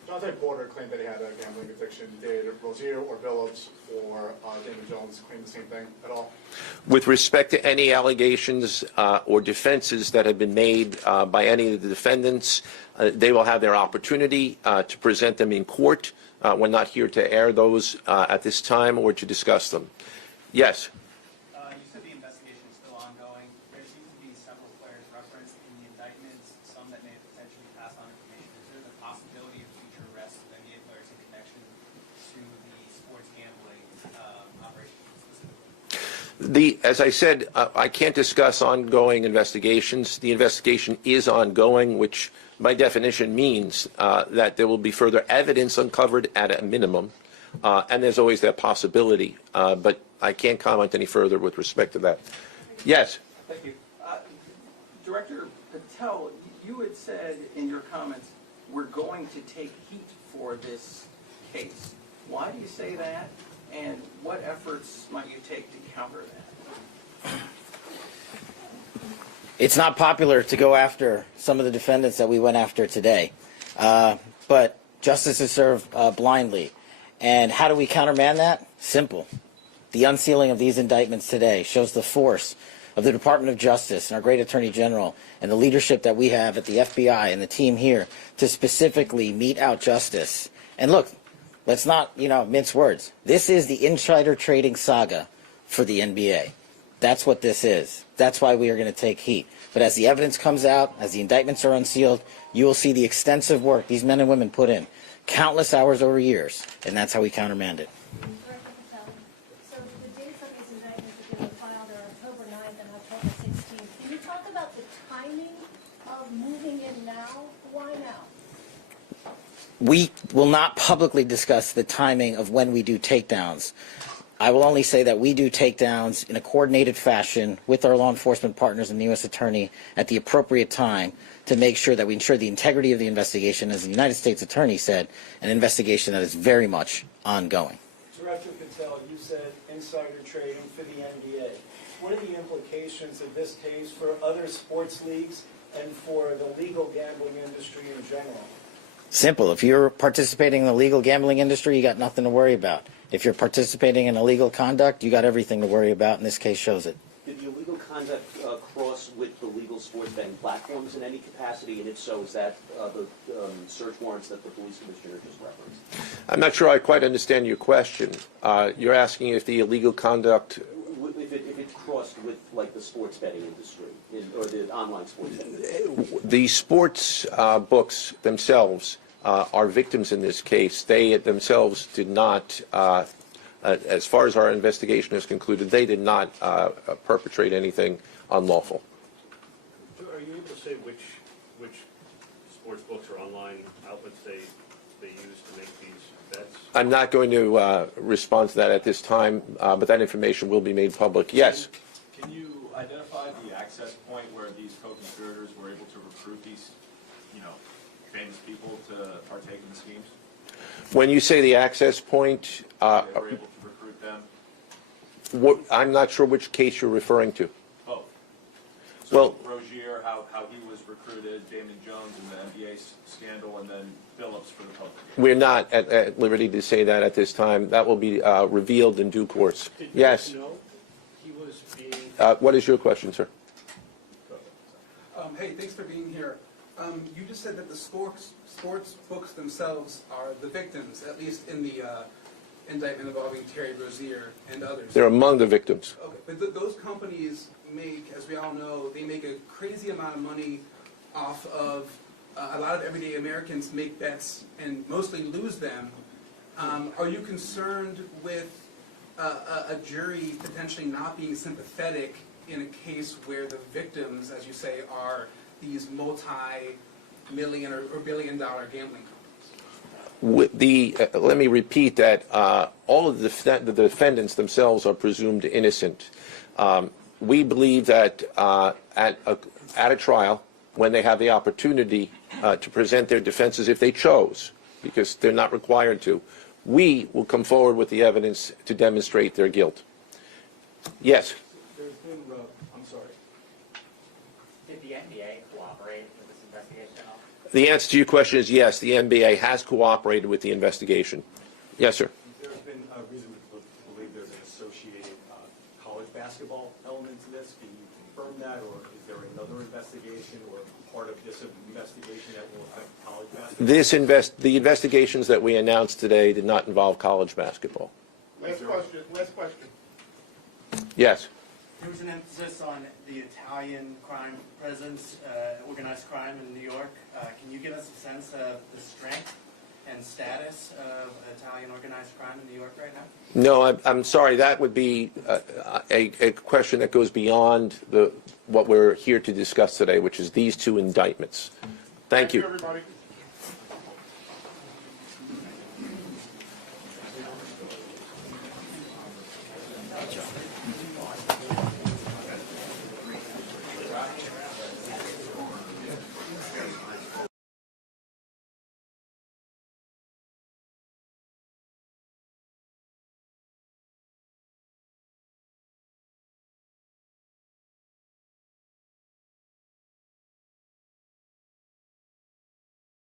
Porter claimed that he had a gambling addiction. Did Rozier or Billups or Damon Jones claim the same thing at all? With respect to any allegations or defenses that have been made by any of the defendants, they will have their opportunity to present them in court. We're not here to air those at this time or to discuss them. Yes. You said the investigation is still ongoing. There seems to be several players referenced in the indictments, some that may potentially pass on information. Is there the possibility of future arrests of NBA players in connection to the sports gambling operation specifically? As I said, I can't discuss ongoing investigations. The investigation is ongoing, which by definition means that there will be further evidence uncovered at a minimum, and there's always that possibility. But I can't comment any further with respect to that. Yes? Thank you. Director Patel, you had said in your comments, we're going to take heat for this case. Why do you say that, and what efforts might you take to counter that? It's not popular to go after some of the defendants that we went after today, but justice is served blindly. And how do we countermand that? Simple. The unsealing of these indictments today shows the force of the Department of Justice and our great Attorney General and the leadership that we have at the FBI and the team here to specifically mete out justice. And look, let's not, mince words. This is the insider trading saga for the NBA. That's what this is. That's why we are going to take heat. But as the evidence comes out, as the indictments are unsealed, you will see the extensive work these men and women put in, countless hours over years, and that's how we countermand it. Director Patel, so the dates of these indictments that were filed are October 9th and October 16th. Can you talk about the timing of moving in now? Why now? We will not publicly discuss the timing of when we do takedowns. I will only say that we do takedowns in a coordinated fashion with our law enforcement partners and the U.S. Attorney at the appropriate time to make sure that we ensure the integrity of the investigation, as the United States Attorney said, an investigation that is very much ongoing. Director Patel, you said insider trading for the NBA. What are the implications of this case for other sports leagues and for the legal gambling industry in general? Simple. If you're participating in the legal gambling industry, you got nothing to worry about. If you're participating in illegal conduct, you got everything to worry about, and this case shows it. Did the illegal conduct cross with the legal sports betting platforms in any capacity? And if so, is that the search warrants that the police commissioner just referenced? I'm not sure I quite understand your question. You're asking if the illegal conduct... If it crossed with, like, the sports betting industry, or the online sports betting? The sports books themselves are victims in this case. They themselves did not, as far as our investigation is concluded, they did not perpetrate anything unlawful. Are you able to say which sports books or online outlets they use to make these bets? I'm not going to respond to that at this time, but that information will be made public. Yes? Can you identify the access point where these co-conspirators were able to recruit these, famous people to partake in the schemes? When you say the access point, They were able to recruit them? I'm not sure which case you're referring to. Both. So Well, Rozier, how he was recruited, Damon Jones in the NBA scandal, and then Billups for the poker game. We're not at liberty to say that at this time. That will be revealed in due course. Yes? No, he was being... What is your question, sir? Hey, thanks for being here. You just said that the sports books themselves are the victims, at least in the indictment involving Terry Rozier and others. They're among the victims. Okay, but those companies make, as we all know, they make a crazy amount of money off of a lot of everyday Americans make bets and mostly lose them. Are you concerned with a jury potentially not being sympathetic in a case where the victims, as you say, are these multi-million or billion-dollar gambling companies? Let me repeat that all of the defendants themselves are presumed innocent. We believe that at a trial, when they have the opportunity to present their defenses, if they chose, because they're not required to, we will come forward with the evidence to demonstrate their guilt. Yes? There's been, I'm sorry. Did the NBA cooperate with this investigation at The answer to your question is yes, the NBA has cooperated with the investigation. Yes, sir. There's been a reason to believe there's an associated college basketball element to this. Can you confirm that, or is there another investigation or part of this investigation that will affect college basketball? The investigations that we announced today did not involve college basketball. Last question, last question. Yes. There was an emphasis on the Italian crime presence, organized crime in New York. Can you give us a sense of the strength and status of Italian organized crime in New York right now? No, I'm sorry. That would be a question that goes beyond what we're here to discuss today, which is these two indictments. Thank you. Everybody.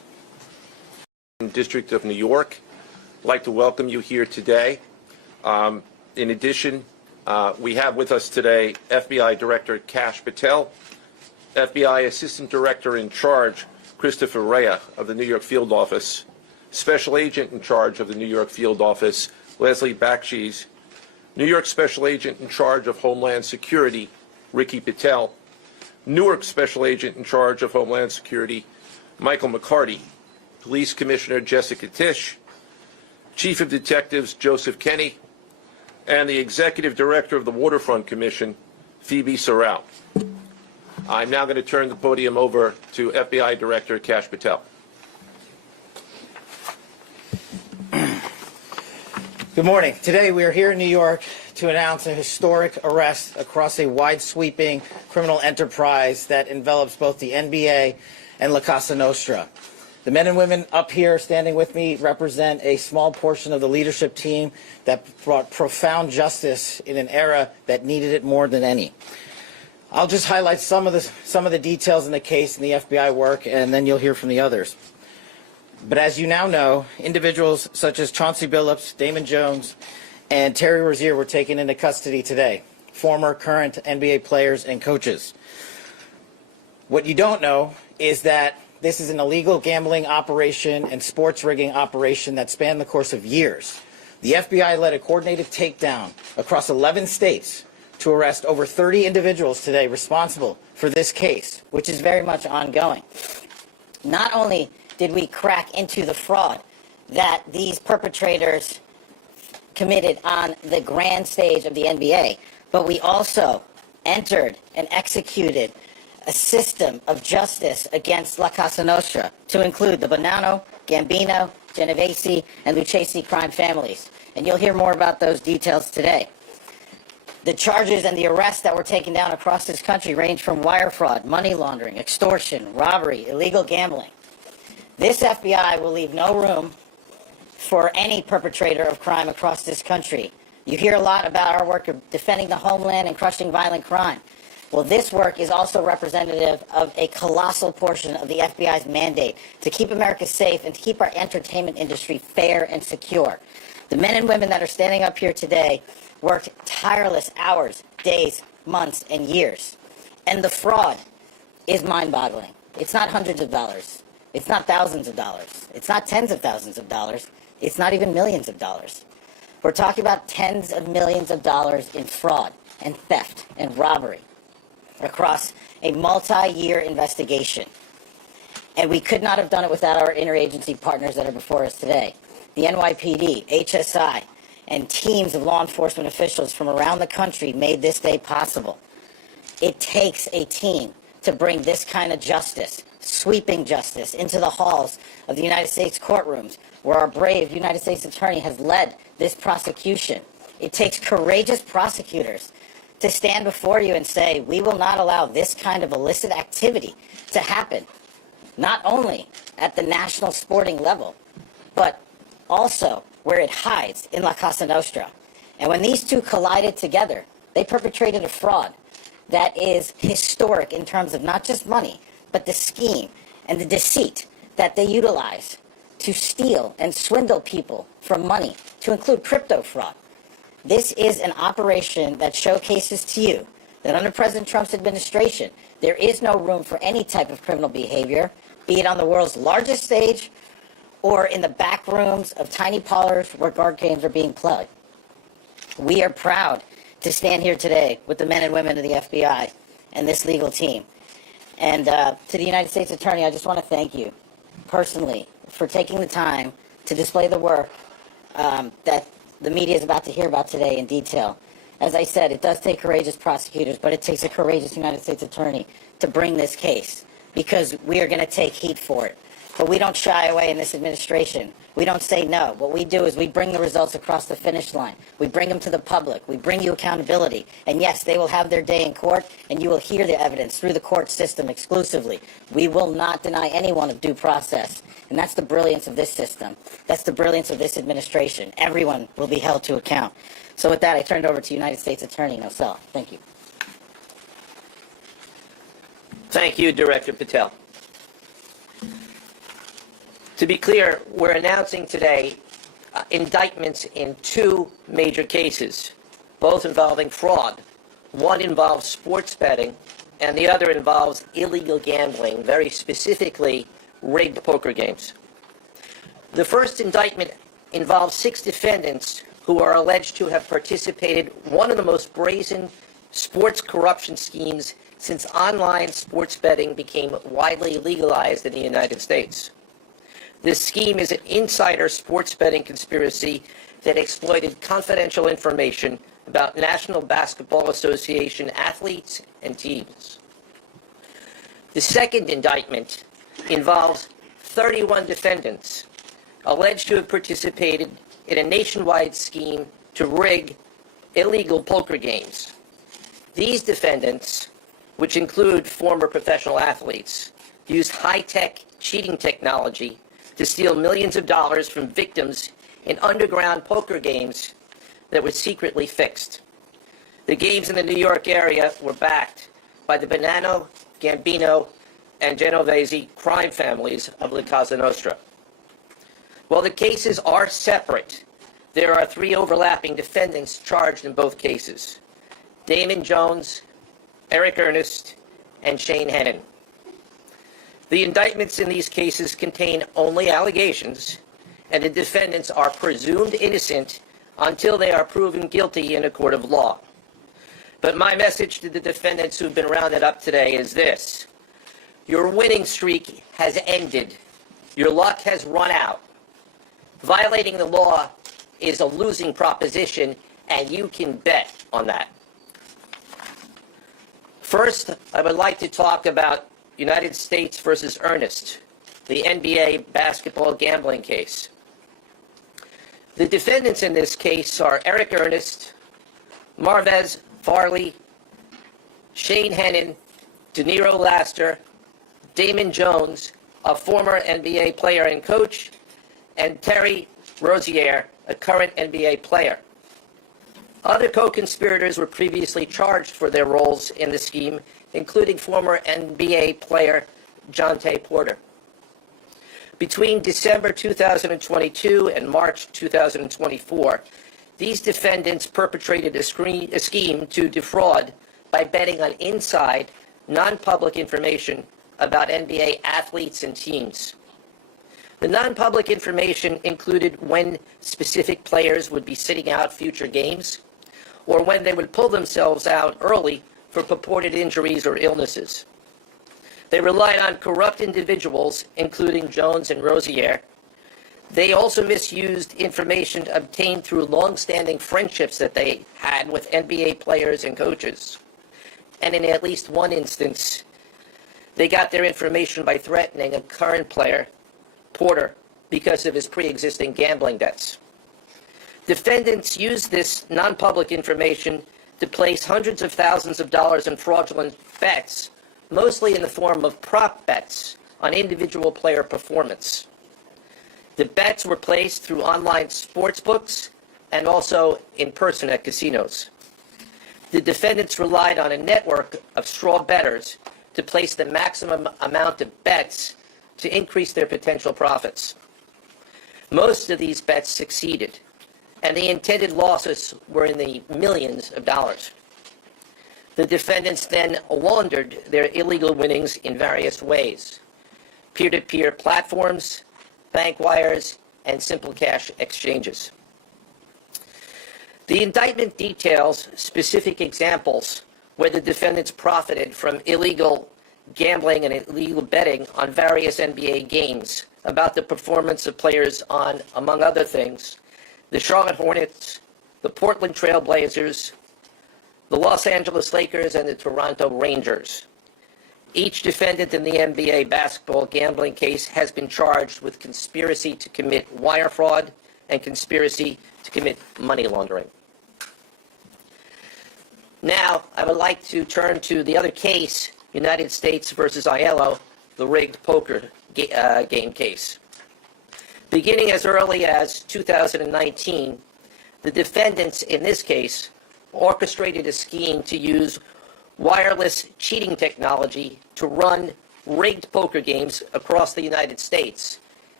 District of New York. I'd like to welcome you here today. In addition, we have with us today FBI Director Kash Patel, FBI Assistant Director in Charge Christopher Rea of the New York Field Office, Special Agent in Charge of the New York Field Office Leslie Bakshi's, New York Special Agent in Charge of Homeland Security Ricky Patel, Newark Special Agent in Charge of Homeland Security Michael McCarty, Police Commissioner Jessica Tisch, Chief of Detectives Joseph Kenny, and the Executive Director of the Waterfront Commission, Phoebe Sorrell. I'm now going to turn the podium over to FBI Director Kash Patel. Good morning. Today we are here in New York to announce a historic arrest across a wide-sweeping criminal enterprise that envelops both the NBA and La Cosa Nostra. The men and women up here standing with me represent a small portion of the leadership team that brought profound justice in an era that needed it more than any. I'll just highlight some of the details in the case and the FBI work, and then you'll hear from the others. But as you now know, individuals such as Chauncey Billups, Damon Jones, and Terry Rozier were taken into custody today, former, current NBA players and coaches. What you don't know is that this is an illegal gambling operation and sports rigging operation that spanned the course of years. The FBI led a coordinated takedown across 11 states to arrest over 30 individuals today responsible for this case, which is very much ongoing. Not only did we crack into the fraud that these perpetrators committed on the grand stage of the NBA, but we also entered and executed a system of justice against La Cosa Nostra to include the Bonanno, Gambino, Genovese, and Lucchese crime families. And you'll hear more about those details today. The charges and the arrests that were taken down across this country range from wire fraud, money laundering, extortion, robbery, illegal gambling. This FBI will leave no room for any perpetrator of crime across this country. You hear a lot about our work of defending the homeland and crushing violent crime. Well, this work is also representative of a colossal portion of the FBI's mandate to keep America safe and to keep our entertainment industry fair and secure. The men and women that are standing up here today worked tireless hours, days, months, and years. And the fraud is mind-boggling. It's not hundreds of dollars. It's not thousands of dollars. It's not tens of thousands of dollars. It's not even millions of dollars. We're talking about tens of millions of dollars in fraud and theft and robbery across a multi-year investigation. And we could not have done it without our interagency partners that are before us today. The NYPD, HSI, and teams of law enforcement officials from around the country made this day possible. It takes a team to bring this kind of justice, sweeping justice, into the halls of the United States courtrooms, where our brave United States Attorney has led this prosecution. It takes courageous prosecutors to stand before you and say, we will not allow this kind of illicit activity to happen, not only at the national sporting level, but also where it hides in La Cosa Nostra. And when these two collided together, they perpetrated a fraud that is historic in terms of not just money, but the scheme and the deceit that they utilize to steal and swindle people from money, to include crypto fraud. This is an operation that showcases to you that under President Trump's administration, there is no room for any type of criminal behavior, be it on the world's largest stage or in the back rooms of tiny parlors where guard games are being played. We are proud to stand here today with the men and women of the FBI and this legal team. And to the United States Attorney, I just want to thank you personally for taking the time to display the work that the media is about to hear about today in detail. As I said, it does take courageous prosecutors, but it takes a courageous United States Attorney to bring this case, because we are going to take heat for it. But we don't shy away in this administration. We don't say no. What we do is we bring the results across the finish line. We bring them to the public. We bring you accountability. And yes, they will have their day in court, and you will hear the evidence through the court system exclusively. We will not deny anyone of due process. And that's the brilliance of this system. That's the brilliance of this administration. Everyone will be held to account. So with that, I turn it over to United States Attorney Nosella. Thank you. Thank you, Director Patel. To be clear, we're announcing today indictments in two major cases, both involving fraud. One involves sports betting, and the other involves illegal gambling, very specifically rigged poker games. The first indictment involves 6 defendants who are alleged to have participated in one of the most brazen sports corruption schemes since online sports betting became widely legalized in the United States. This scheme is an insider sports betting conspiracy that exploited confidential information about National Basketball Association athletes and teams. The second indictment involves 31 defendants alleged to have participated in a nationwide scheme to rig illegal poker games. These defendants, which include former professional athletes, used high-tech cheating technology to steal millions of dollars from victims in underground poker games that were secretly fixed. The games in the New York area were backed by the Bonanno, Gambino, and Genovese crime families of La Cosa Nostra. While the cases are separate, there are 3 overlapping defendants charged in both cases: Damon Jones, Eric Ernest, and Shane Hennon. The indictments in these cases contain only allegations, and the defendants are presumed innocent until they are proven guilty in a court of law. But my message to the defendants who've been rounded up today is this: your winning streak has ended. Your luck has run out. Violating the law is a losing proposition, and you can bet on that. First, I would like to talk about United States versus Ernest, the NBA basketball gambling case. The defendants in this case are Eric Ernest, Marvez Farley, Shane Hennon, De Niro Laster, Damon Jones, a former NBA player and coach, and Terry Rozier, a current NBA player. Other co-conspirators were previously charged for their roles in the scheme, including former NBA player Jonte Porter. Between December 2022 and March 2024, these defendants perpetrated a scheme to defraud by betting on inside, non-public information about NBA athletes and teams. The non-public information included when specific players would be sitting out future games, or when they would pull themselves out early for purported injuries or illnesses. They relied on corrupt individuals, including Jones and Rozier. They also misused information obtained through long-standing friendships that they had with NBA players and coaches. And in at least one instance, they got their information by threatening a current player, Porter, because of his pre-existing gambling debts. Defendants used this non-public information to place hundreds of thousands of dollars in fraudulent bets, mostly in the form of prop bets on individual player performance. The bets were placed through online sports books and also in person at casinos. The defendants relied on a network of straw bettors to place the maximum amount of bets to increase their potential profits. Most of these bets succeeded, and the intended losses were in the millions of dollars. The defendants then laundered their illegal winnings in various ways: peer-to-peer platforms, bank wires, and simple cash exchanges. The indictment details specific examples where the defendants profited from illegal gambling and illegal betting on various NBA games about the performance of players on, among other things, the Charlotte Hornets, the Portland Trail Blazers, the Los Angeles Lakers, and the Toronto Rangers. Each defendant in the NBA basketball gambling case has been charged with conspiracy to commit wire fraud and conspiracy to commit money laundering. Now, I would like to turn to the other case, United States versus Aiello, the rigged poker game case. Beginning as early as 2019, the defendants in this case orchestrated a scheme to use wireless cheating technology to run rigged poker games across the United States,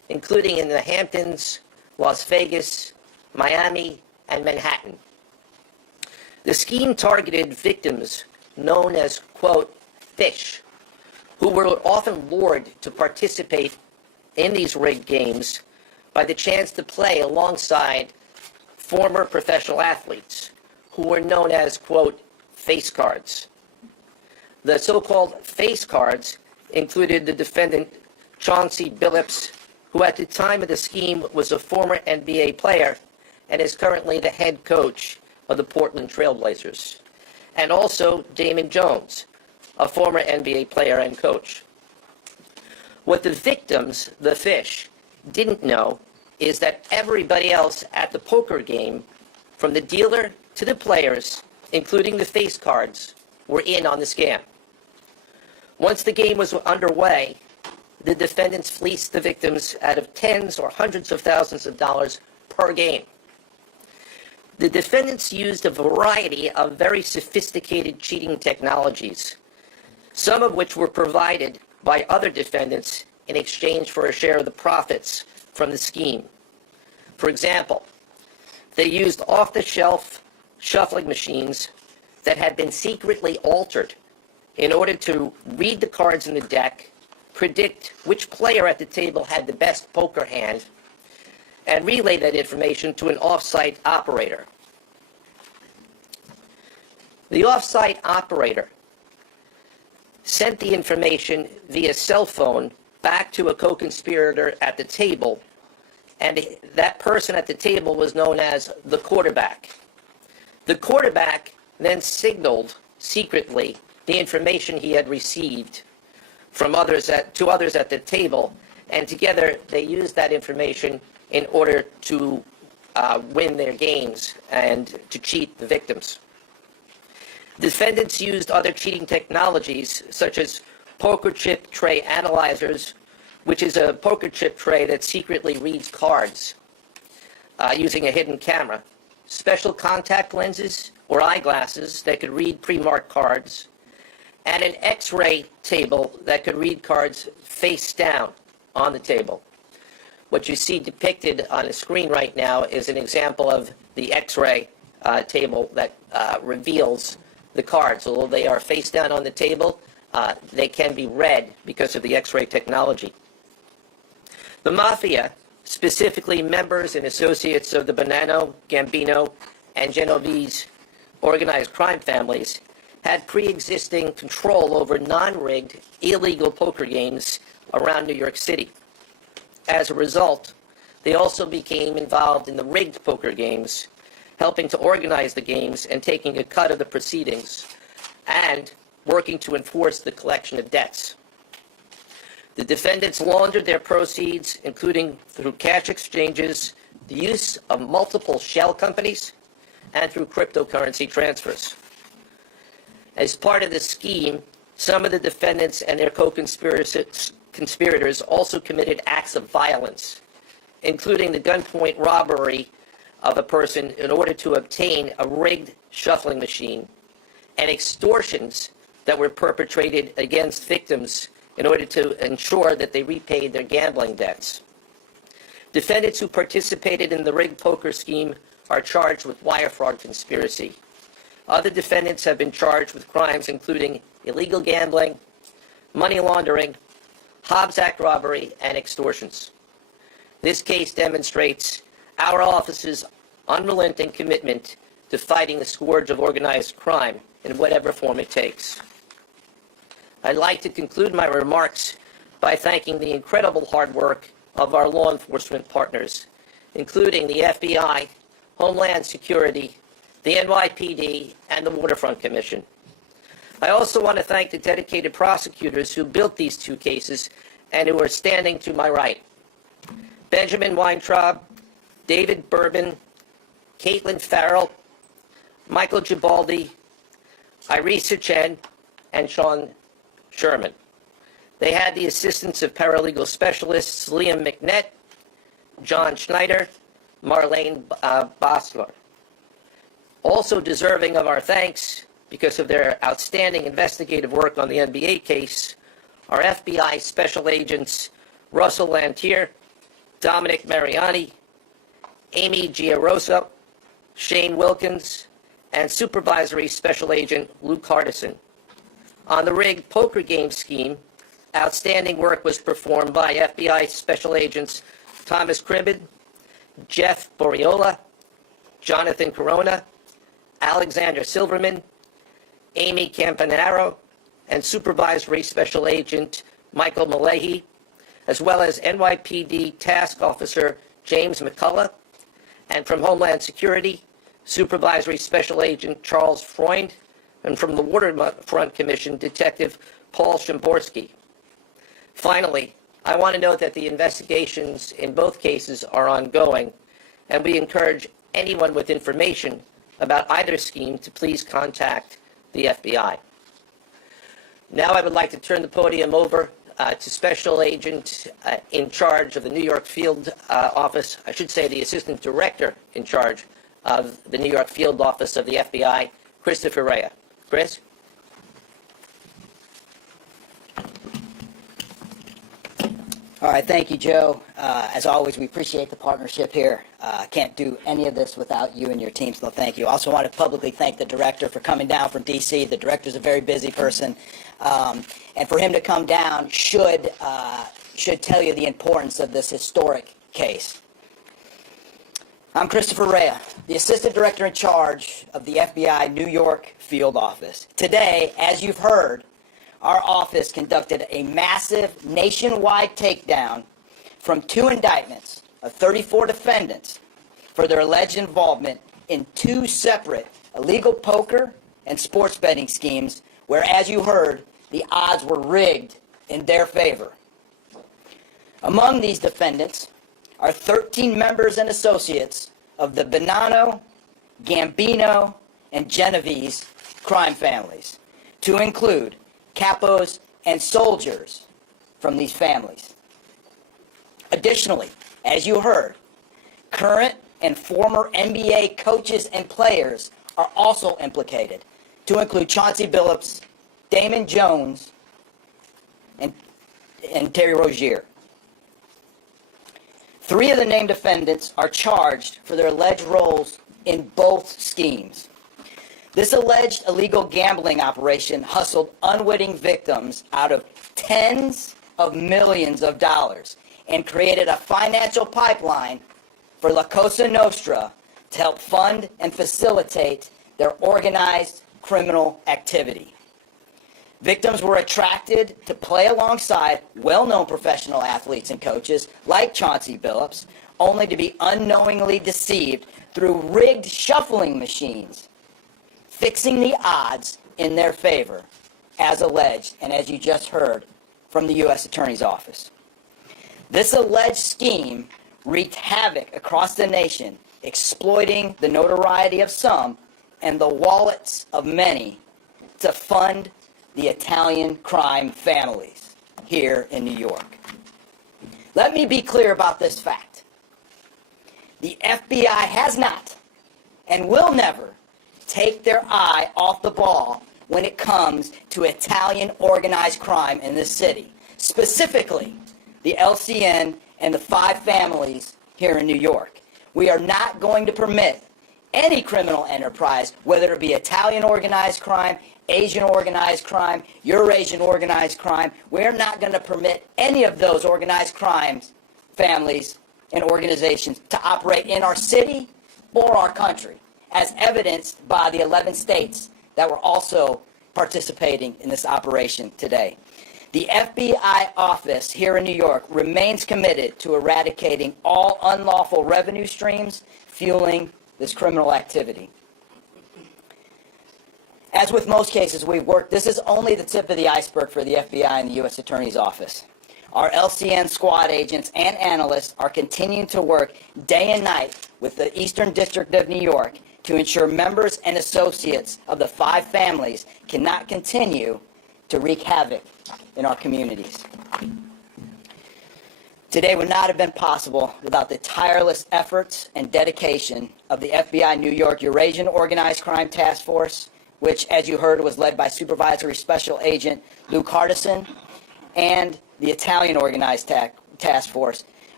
including in the Hamptons, Las Vegas, Miami, and Manhattan. The scheme targeted victims known as, quote, fish, who were often lured to participate in these rigged games by the chance to play alongside former professional athletes, who were known as, quote, face cards. The so-called face cards included the defendant Chauncey Billups, who at the time of the scheme was a former NBA player and is currently the head coach of the Portland Trail Blazers, and also Damon Jones, a former NBA player and coach. What the victims, the fish, didn't know is that everybody else at the poker game, from the dealer to the players, including the face cards, were in on the scam. Once the game was underway, the defendants fleeced the victims out of tens or hundreds of thousands of dollars per game. The defendants used a variety of very sophisticated cheating technologies, some of which were provided by other defendants in exchange for a share of the profits from the scheme. For example, they used off-the-shelf shuffling machines that had been secretly altered in order to read the cards in the deck, predict which player at the table had the best poker hand, and relay that information to an off-site operator. The off-site operator sent the information via cell phone back to a co-conspirator at the table, and that person at the table was known as the quarterback. The quarterback then signaled secretly the information he had received from others to others at the table, and together they used that information in order to win their games and to cheat the victims. Defendants used other cheating technologies such as poker chip tray analyzers, which is a poker chip tray that secretly reads cards using a hidden camera, special contact lenses or eyeglasses that could read pre-marked cards, and an X-ray table that could read cards face down on the table. What you see depicted on the screen right now is an example of the X-ray table that reveals the cards. Although they are face down on the table, they can be read because of the X-ray technology. The Mafia, specifically members and associates of the Bonanno, Gambino, and Genovese organized crime families, had pre-existing control over non-rigged, illegal poker games around New York City. As a result, they also became involved in the rigged poker games, helping to organize the games and taking a cut of the proceedings, and working to enforce the collection of debts. The defendants laundered their proceeds, including through cash exchanges, the use of multiple shell companies, and through cryptocurrency transfers. As part of the scheme, some of the defendants and their co-conspirators also committed acts of violence, including the gunpoint robbery of a person in order to obtain a rigged shuffling machine, and extortions that were perpetrated against victims in order to ensure that they repaid their gambling debts. Defendants who participated in the rigged poker scheme are charged with wire fraud conspiracy. Other defendants have been charged with crimes including illegal gambling, money laundering, Hobbs Act robbery, and extortions. This case demonstrates our office's unrelenting commitment to fighting the scourge of organized crime in whatever form it takes. I'd like to conclude my remarks by thanking the incredible hard work of our law enforcement partners, including the FBI, Homeland Security, the NYPD, and the Waterfront Commission. I also want to thank the dedicated prosecutors who built these two cases and who are standing to my right. Benjamin Weintraub, David Bourbon, Caitlin Farrell, Michael Gibaldi, Irisa Chen, and Sean Sherman. They had the assistance of paralegal specialists Liam McNett, John Schneider, Marlene Bosler. Also deserving of our thanks because of their outstanding investigative work on the NBA case are FBI Special Agents Russell Lantier, Dominic Mariani, Amy Giarosa, Shane Wilkins, and Supervisory Special Agent Luke Hardison. On the rigged poker game scheme, outstanding work was performed by FBI Special Agents Thomas Cribbin, Jeff Boriola, Jonathan Corona, Alexander Silverman, Amy Campanaro, and Supervisory Special Agent Michael Malahy, as well as NYPD Task Officer James McCullough, and from Homeland Security, Supervisory Special Agent Charles Freund, and from the Waterfront Commission, Detective Paul Shimborski. Finally, I want to note that the investigations in both cases are ongoing, and we encourage anyone with information about either scheme to please contact the FBI. Now I would like to turn the podium over to Special Agent in charge of the New York Field Office, I should say the Assistant Director in charge of the New York Field Office of the FBI, Christopher Rea. Chris? All right, thank you, Joe. As always, we appreciate the partnership here. Can't do any of this without you and your team, so thank you. Also want to publicly thank the director for coming down from D.C. The director's a very busy person, and for him to come down should tell you the importance of this historic case. I'm Christopher Rea, the Assistant Director in charge of the FBI New York Field Office. Today, as you've heard, our office conducted a massive nationwide takedown from 2 indictments of 34 defendants for their alleged involvement in 2 separate illegal poker and sports betting schemes where, as you heard, the odds were rigged in their favor. Among these defendants are 13 members and associates of the Bonanno, Gambino, and Genovese crime families, to include capos and soldiers from these families. Additionally, as you heard, current and former NBA coaches and players are also implicated, to include Chauncey Billups, Damon Jones, and Terry Rozier. 3 of the named defendants are charged for their alleged roles in both schemes. This alleged illegal gambling operation hustled unwitting victims out of tens of millions of dollars and created a financial pipeline for La Cosa Nostra to help fund and facilitate their organized criminal activity. Victims were attracted to play alongside well-known professional athletes and coaches like Chauncey Billups, only to be unknowingly deceived through rigged shuffling machines, fixing the odds in their favor, as alleged and as you just heard from the U.S. Attorney's Office. This alleged scheme wreaked havoc across the nation, exploiting the notoriety of some and the wallets of many to fund the Italian crime families here in New York. Let me be clear about this fact. The FBI has not and will never take their eye off the ball when it comes to Italian organized crime in this city, specifically the LCN and the 5 families here in New York. We are not going to permit any criminal enterprise, whether it be Italian organized crime, Asian organized crime, Eurasian organized crime. We're not going to permit any of those organized crimes, families, and organizations to operate in our city or our country, as evidenced by the 11 states that were also participating in this operation today. The FBI office here in New York remains committed to eradicating all unlawful revenue streams fueling this criminal activity. As with most cases we've worked, this is only the tip of the iceberg for the FBI and the U.S. Attorney's Office. Our LCN squad agents and analysts are continuing to work day and night with the Eastern District of New York to ensure members and associates of the 5 families cannot continue to wreak havoc in our communities. Today would not have been possible without the tireless efforts and dedication of the FBI New York Eurasian Organized Crime Task Force, which, as you heard, was led by Supervisory Special Agent Luke Hardison, and the Italian Organized Task Force,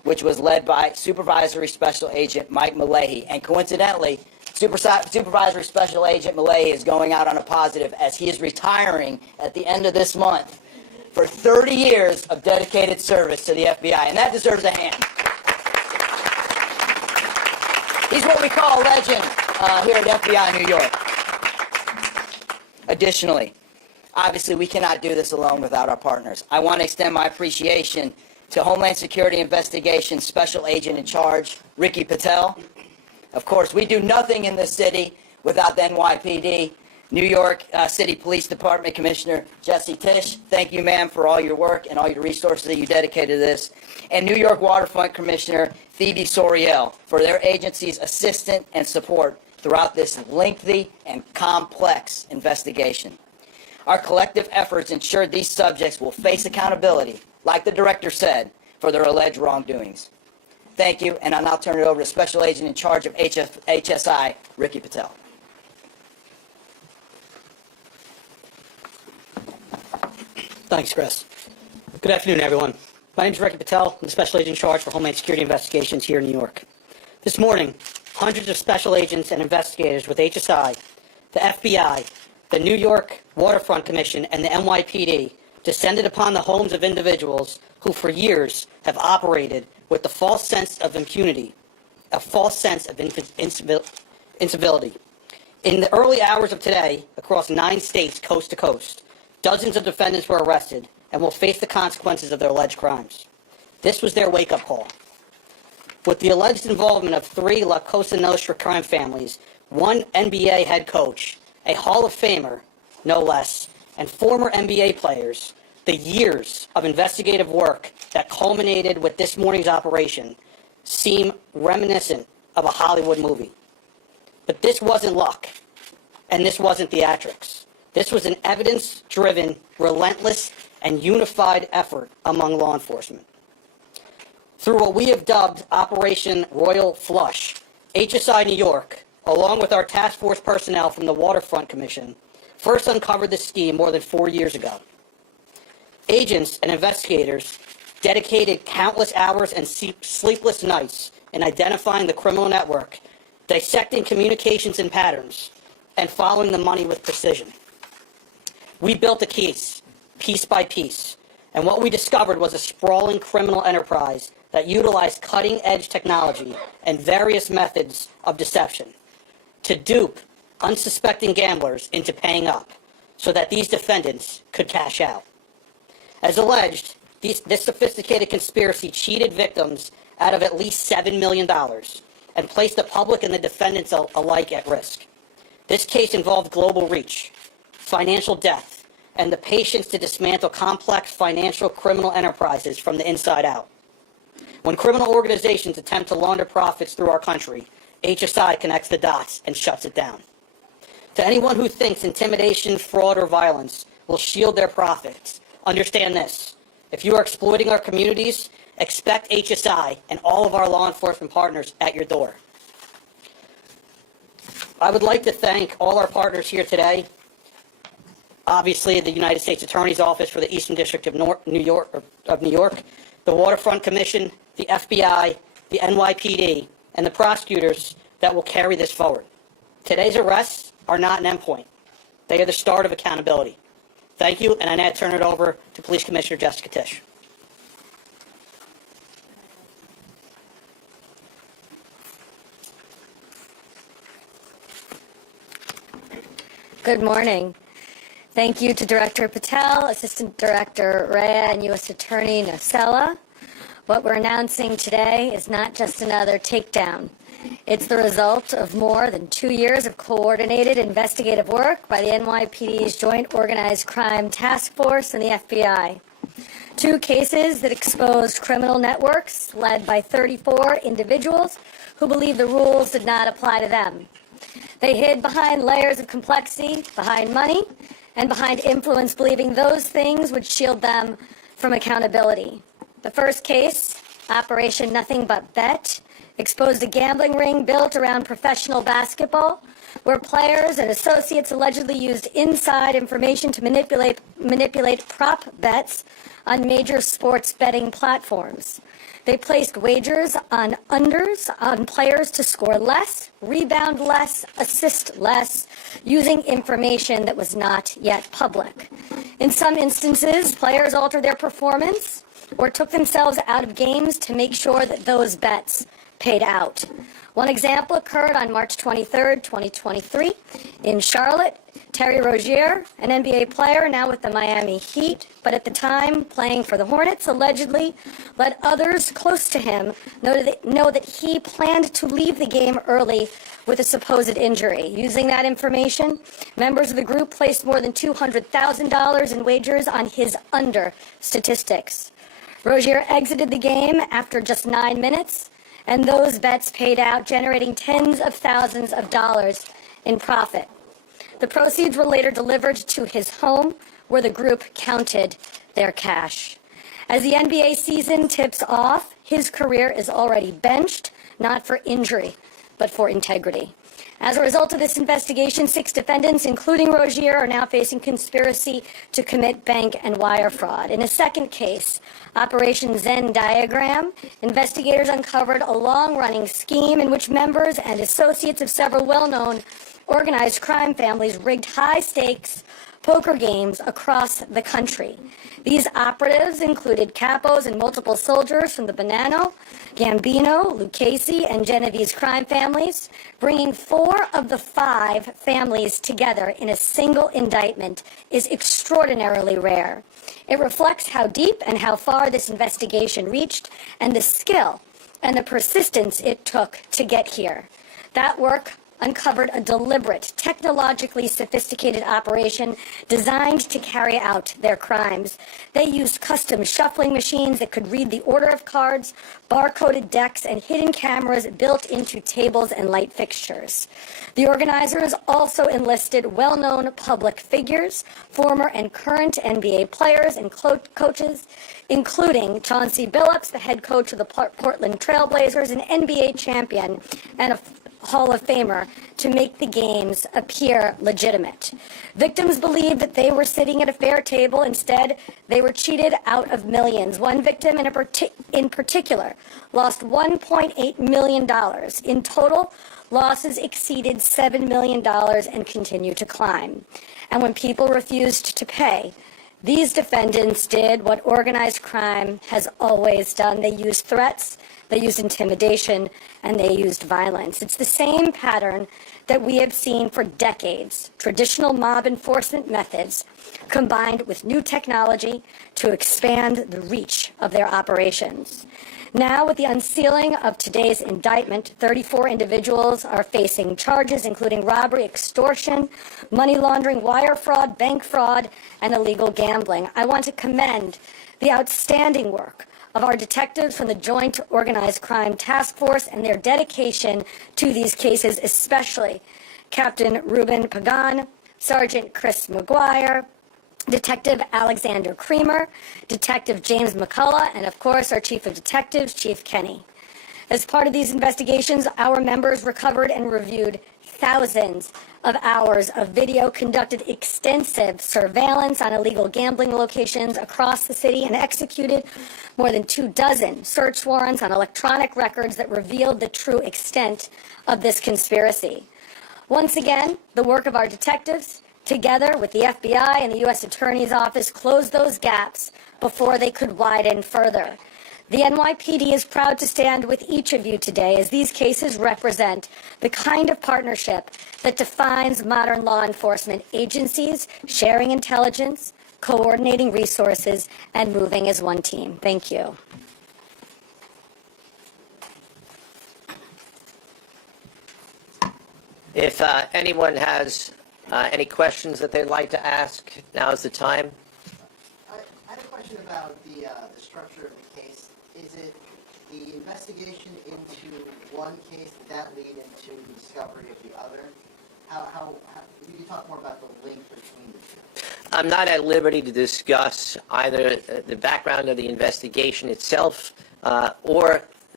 which was led by Supervisory Special Agent Mike Malahy. And coincidentally, Supervisory Special Agent Malahy is going out on a positive as he is retiring at the end of this month for 30 years of dedicated service to the FBI, and that deserves a hand. He's what we call a legend here at FBI New York. Additionally, obviously we cannot do this alone without our partners. I want to extend my appreciation to Homeland Security Investigations Special Agent in Charge, Ricky Patel. Of course, we do nothing in this city without the NYPD. New York City Police Department Commissioner Jesse Tisch, thank you, ma'am, for all your work and all your resources that you dedicated to this. And New York Waterfront Commissioner Phoebe Soriel for their agency's assistance and support throughout this lengthy and complex investigation. Our collective efforts ensured these subjects will face accountability, like the director said, for their alleged wrongdoings. Thank you, and I'll now turn it over to Special Agent in charge of HSI, Ricky Patel. Thanks, Chris. Good afternoon, everyone. My name is Ricky Patel. I'm the Special Agent in charge for Homeland Security Investigations here in New York. This morning, hundreds of special agents and investigators with HSI, the FBI, the New York Waterfront Commission, and the NYPD descended upon the homes of individuals who for years have operated with the false sense of impunity, a false sense of incivility. In the early hours of today, across 9 states coast to coast, dozens of defendants were arrested and will face the consequences of their alleged crimes. This was their wake-up call. With the alleged involvement of 3 La Cosa Nostra crime families, 1 NBA head coach, a Hall of Famer, no less, and former NBA players, the years of investigative work that culminated with this morning's operation seem reminiscent of a Hollywood movie. But this wasn't luck, and this wasn't theatrics. This was an evidence-driven, relentless, and unified effort among law enforcement. Through what we have dubbed Operation Royal Flush, HSI New York, along with our task force personnel from the Waterfront Commission, first uncovered this scheme more than 4 years ago. Agents and investigators dedicated countless hours and sleepless nights in identifying the criminal network, dissecting communications and patterns, and following the money with precision. We built a case, piece by piece, and what we discovered was a sprawling criminal enterprise that utilized cutting-edge technology and various methods of deception to dupe unsuspecting gamblers into paying up so that these defendants could cash out. As alleged, this sophisticated conspiracy cheated victims out of at least $7 million and placed the public and the defendants alike at risk. This case involved global reach, financial death, and the patience to dismantle complex financial criminal enterprises from the inside out. When criminal organizations attempt to launder profits through our country, HSI connects the dots and shuts it down. To anyone who thinks intimidation, fraud, or violence will shield their profits, understand this. If you are exploiting our communities, expect HSI and all of our law enforcement partners at your door. I would like to thank all our partners here today. Obviously, the United States Attorney's Office for the Eastern District of New York, the Waterfront Commission, the FBI, the NYPD, and the prosecutors that will carry this forward. Today's arrests are not an endpoint. They are the start of accountability. Thank you, and I now turn it over to Police Commissioner Jessica Tisch. Good morning. Thank you to Director Patel, Assistant Director Rhea, and U.S. Attorney Nocella. What we're announcing today is not just another takedown. It's the result of more than 2 years of coordinated investigative work by the NYPD's Joint Organized Crime Task Force and the FBI. 2 cases that exposed criminal networks led by 34 individuals who believed the rules did not apply to them. They hid behind layers of complexity, behind money, and behind influence, believing those things would shield them from accountability. The first case, Operation Nothing But Bet, exposed a gambling ring built around professional basketball, where players and associates allegedly used inside information to manipulate prop bets on major sports betting platforms. They placed wagers on unders on players to score less, rebound less, assist less, using information that was not yet public. In some instances, players altered their performance or took themselves out of games to make sure that those bets paid out. One example occurred on March 23, 2023, in Charlotte. Terry Rozier, an NBA player now with the Miami Heat, but at the time playing for the Hornets, allegedly let others close to him know that he planned to leave the game early with a supposed injury. Using that information, members of the group placed more than $200,000 in wagers on his under statistics. Rozier exited the game after just 9 minutes, and those bets paid out, generating tens of thousands of dollars in profit. The proceeds were later delivered to his home, where the group counted their cash. As the NBA season tips off, his career is already benched, not for injury, but for integrity. As a result of this investigation, 6 defendants, including Rozier, are now facing conspiracy to commit bank and wire fraud. In a second case, Operation Zen Diagram, investigators uncovered a long-running scheme in which members and associates of several well-known organized crime families rigged high-stakes poker games across the country. These operatives included capos and multiple soldiers from the Bonanno, Gambino, Lucchese, and Genovese crime families. Bringing 4 of the 5 families together in a single indictment is extraordinarily rare. It reflects how deep and how far this investigation reached, and the skill and the persistence it took to get here. That work uncovered a deliberate, technologically sophisticated operation designed to carry out their crimes. They used custom shuffling machines that could read the order of cards, barcoded decks, and hidden cameras built into tables and light fixtures. The organizers also enlisted well-known public figures, former and current NBA players and coaches, including Chauncey Billups, the head coach of the Portland Trail Blazers, an NBA champion, and a Hall of Famer, to make the games appear legitimate. Victims believed that they were sitting at a fair table. Instead, they were cheated out of millions. One victim in particular lost $1.8 million. In total, losses exceeded $7 million and continue to climb. And when people refused to pay, these defendants did what organized crime has always done. They used threats, they used intimidation, and they used violence. It's the same pattern that we have seen for decades. Traditional mob enforcement methods combined with new technology to expand the reach of their operations. Now, with the unsealing of today's indictment, 34 individuals are facing charges, including robbery, extortion, money laundering, wire fraud, bank fraud, and illegal gambling. I want to commend the outstanding work of our detectives from the Joint Organized Crime Task Force and their dedication to these cases, especially Captain Ruben Pagan, Sergeant Chris McGuire, Detective Alexander Creamer, Detective James McCullough, and of course our Chief of Detectives, Chief Kenny. As part of these investigations, our members recovered and reviewed thousands of hours of video, conducted extensive surveillance on illegal gambling locations across the city, and executed more than 24 search warrants on electronic records that revealed the true extent of this conspiracy. Once again, the work of our detectives, together with the FBI and the U.S. Attorney's Office, closed those gaps before they could widen further. The NYPD is proud to stand with each of you today, as these cases represent the kind of partnership that defines modern law enforcement agencies, sharing intelligence, coordinating resources, and moving as one team. Thank you. If anyone has any questions that they'd like to ask, now is the time. I had a question about the structure of the case. Is it the investigation into one case, did that lead into the discovery of the other? How can you talk more about the link between the two? I'm not at liberty to discuss either the background of the investigation itself or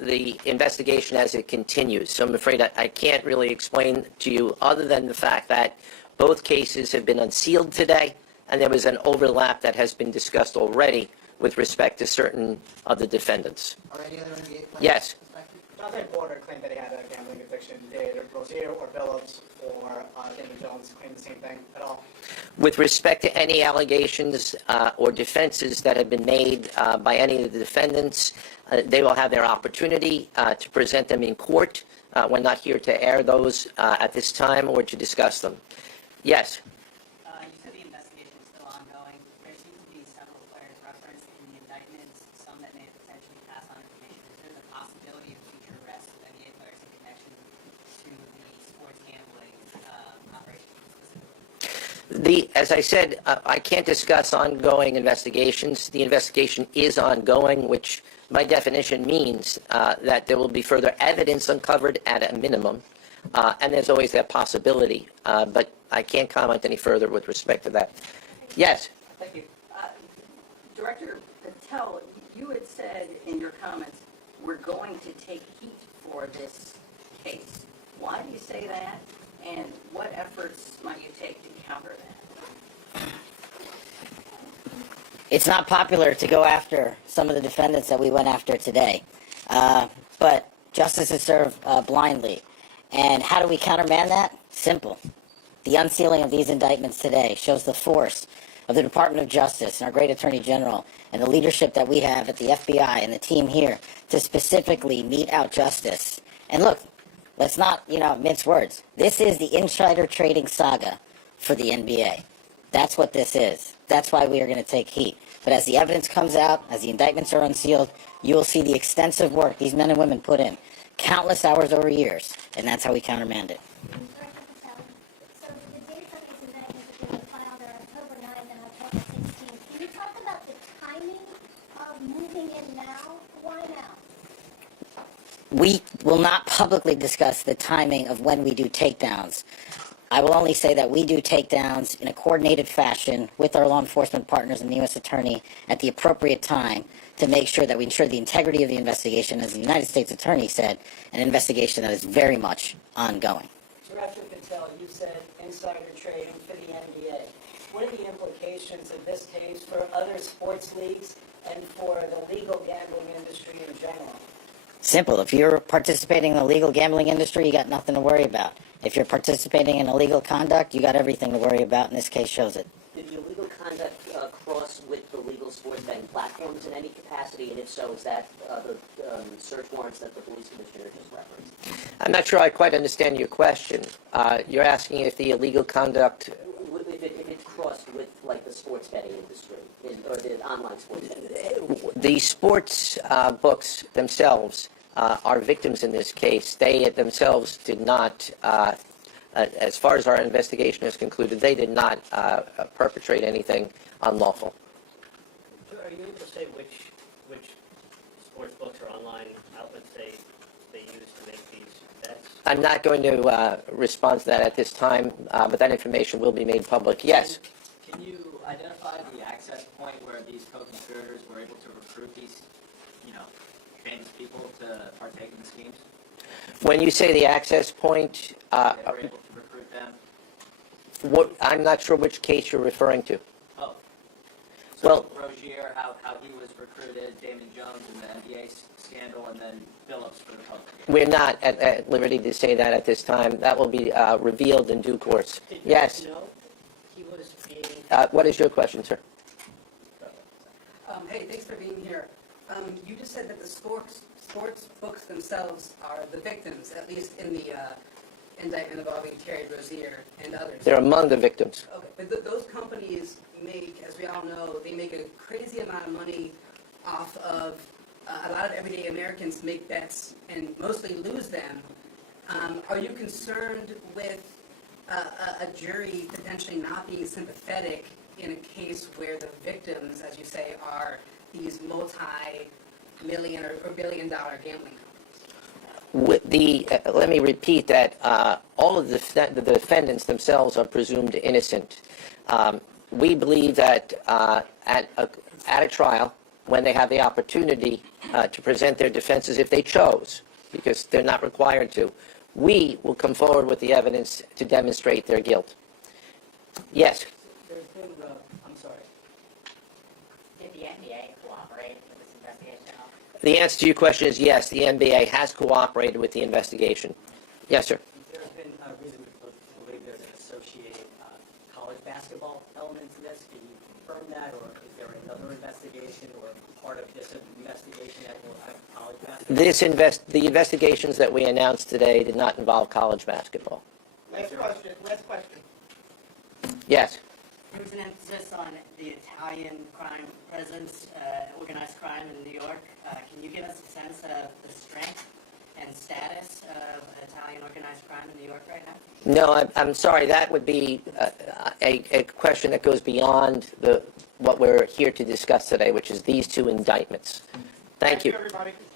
the investigation as it continues. So I'm afraid I can't really explain to you other than the fact that both cases have been unsealed today, and there was an overlap that has been discussed already with respect to certain of the defendants. Are any other NBA players? Yes. Jonathan Porter claimed that he had a gambling addiction. Did Rozier or Billups or Damon Jones claim the same thing at all? With respect to any allegations or defenses that have been made by any of the defendants, they will have their opportunity to present them in court. We're not here to air those at this time or to discuss them. Yes. You said the investigation is still ongoing. There seem to be several players referenced in the indictments, some that may potentially pass on information. Is there the possibility of future arrests of NBA players in connection to the sports gambling operation specifically? As I said, I can't discuss ongoing investigations. The investigation is ongoing, which by definition means that there will be further evidence uncovered at a minimum, and there's always that possibility. But I can't comment any further with respect to that. Yes? Thank you. Director Patel, you had said in your comments, we're going to take heat for this case. Why do you say that, and what efforts might you take to counter that? It's not popular to go after some of the defendants that we went after today, but justice is served blindly. And how do we countermand that? Simple. The unsealing of these indictments today shows the force of the Department of Justice and our great Attorney General and the leadership that we have at the FBI and the team here to specifically mete out justice. And look, let's not, mince words. This is the insider trading saga for the NBA. That's what this is. That's why we are going to take heat. But as the evidence comes out, as the indictments are unsealed, you will see the extensive work these men and women put in, countless hours over years, and that's how we countermand it. So the dates of these indictments that were filed are October 9th and October 16th. Can you talk about the timing of moving in now? Why now? We will not publicly discuss the timing of when we do takedowns. I will only say that we do takedowns in a coordinated fashion with our law enforcement partners and the U.S. Attorney at the appropriate time to make sure that we ensure the integrity of the investigation, as the United States Attorney said, an investigation that is very much ongoing. Director Patel, you said insider trading for the NBA. What are the implications of this case for other sports leagues and for the legal gambling industry in general? Simple. If you're participating in the legal gambling industry, you got nothing to worry about. If you're participating in illegal conduct, you got everything to worry about, and this case shows it. Did the illegal conduct cross with the legal sports betting platforms in any capacity? And if so, is that the search warrants that the police commissioner just referenced? I'm not sure I quite understand your question. You're asking if the illegal conduct... If it crossed with, like, the sports betting industry, or the online sports betting industry? The sports books themselves are victims in this case. They themselves did not, as far as our investigation is concluded, they did not perpetrate anything unlawful. Are you able to say which sports books or online outlets they use to make these bets? I'm not going to respond to that at this time, but that information will be made public. Yes? Can you identify the access point where these co-conspirators were able to recruit these, famous people to partake in the schemes? When you say the access point, They were able to recruit them? I'm not sure which case you're referring to. Oh. So Well, Rozier, how he was recruited, Damon Jones in the NBA scandal, and then Billups for the public. we're not at liberty to say that at this time. That will be revealed in due course. Yes? He was being... What is your question, sir? Hey, thanks for being here. You just said that the sports books themselves are the victims, at least in the indictment involving Terry Rozier and others. They're among the victims. Okay, but those companies make, as we all know, they make a crazy amount of money off of a lot of everyday Americans make bets and mostly lose them. Are you concerned with a jury potentially not being sympathetic in a case where the victims, as you say, are these multi-million or billion-dollar gambling companies? Let me repeat that all of the defendants themselves are presumed innocent. We believe that at a trial, when they have the opportunity to present their defenses if they chose, because they're not required to. We will come forward with the evidence to demonstrate their guilt. Yes? There's been, I'm sorry. Did the NBA cooperate with this investigation at all? The answer to your question is yes, the NBA has cooperated with the investigation. Yes, sir. There's been reason to believe there's an associated college basketball element to this. Can you confirm that, or is there another investigation or part of this investigation that will have college basketball? The investigations that we announced today did not involve college basketball. Last question. Yes. There was an emphasis on the Italian crime presence, organized crime in New York. Can you give us a sense of the strength and status of Italian organized crime in New York right now? No, I'm sorry. That would be a question that goes beyond what we're here to discuss today, which is these two indictments. Thank you. Everybody.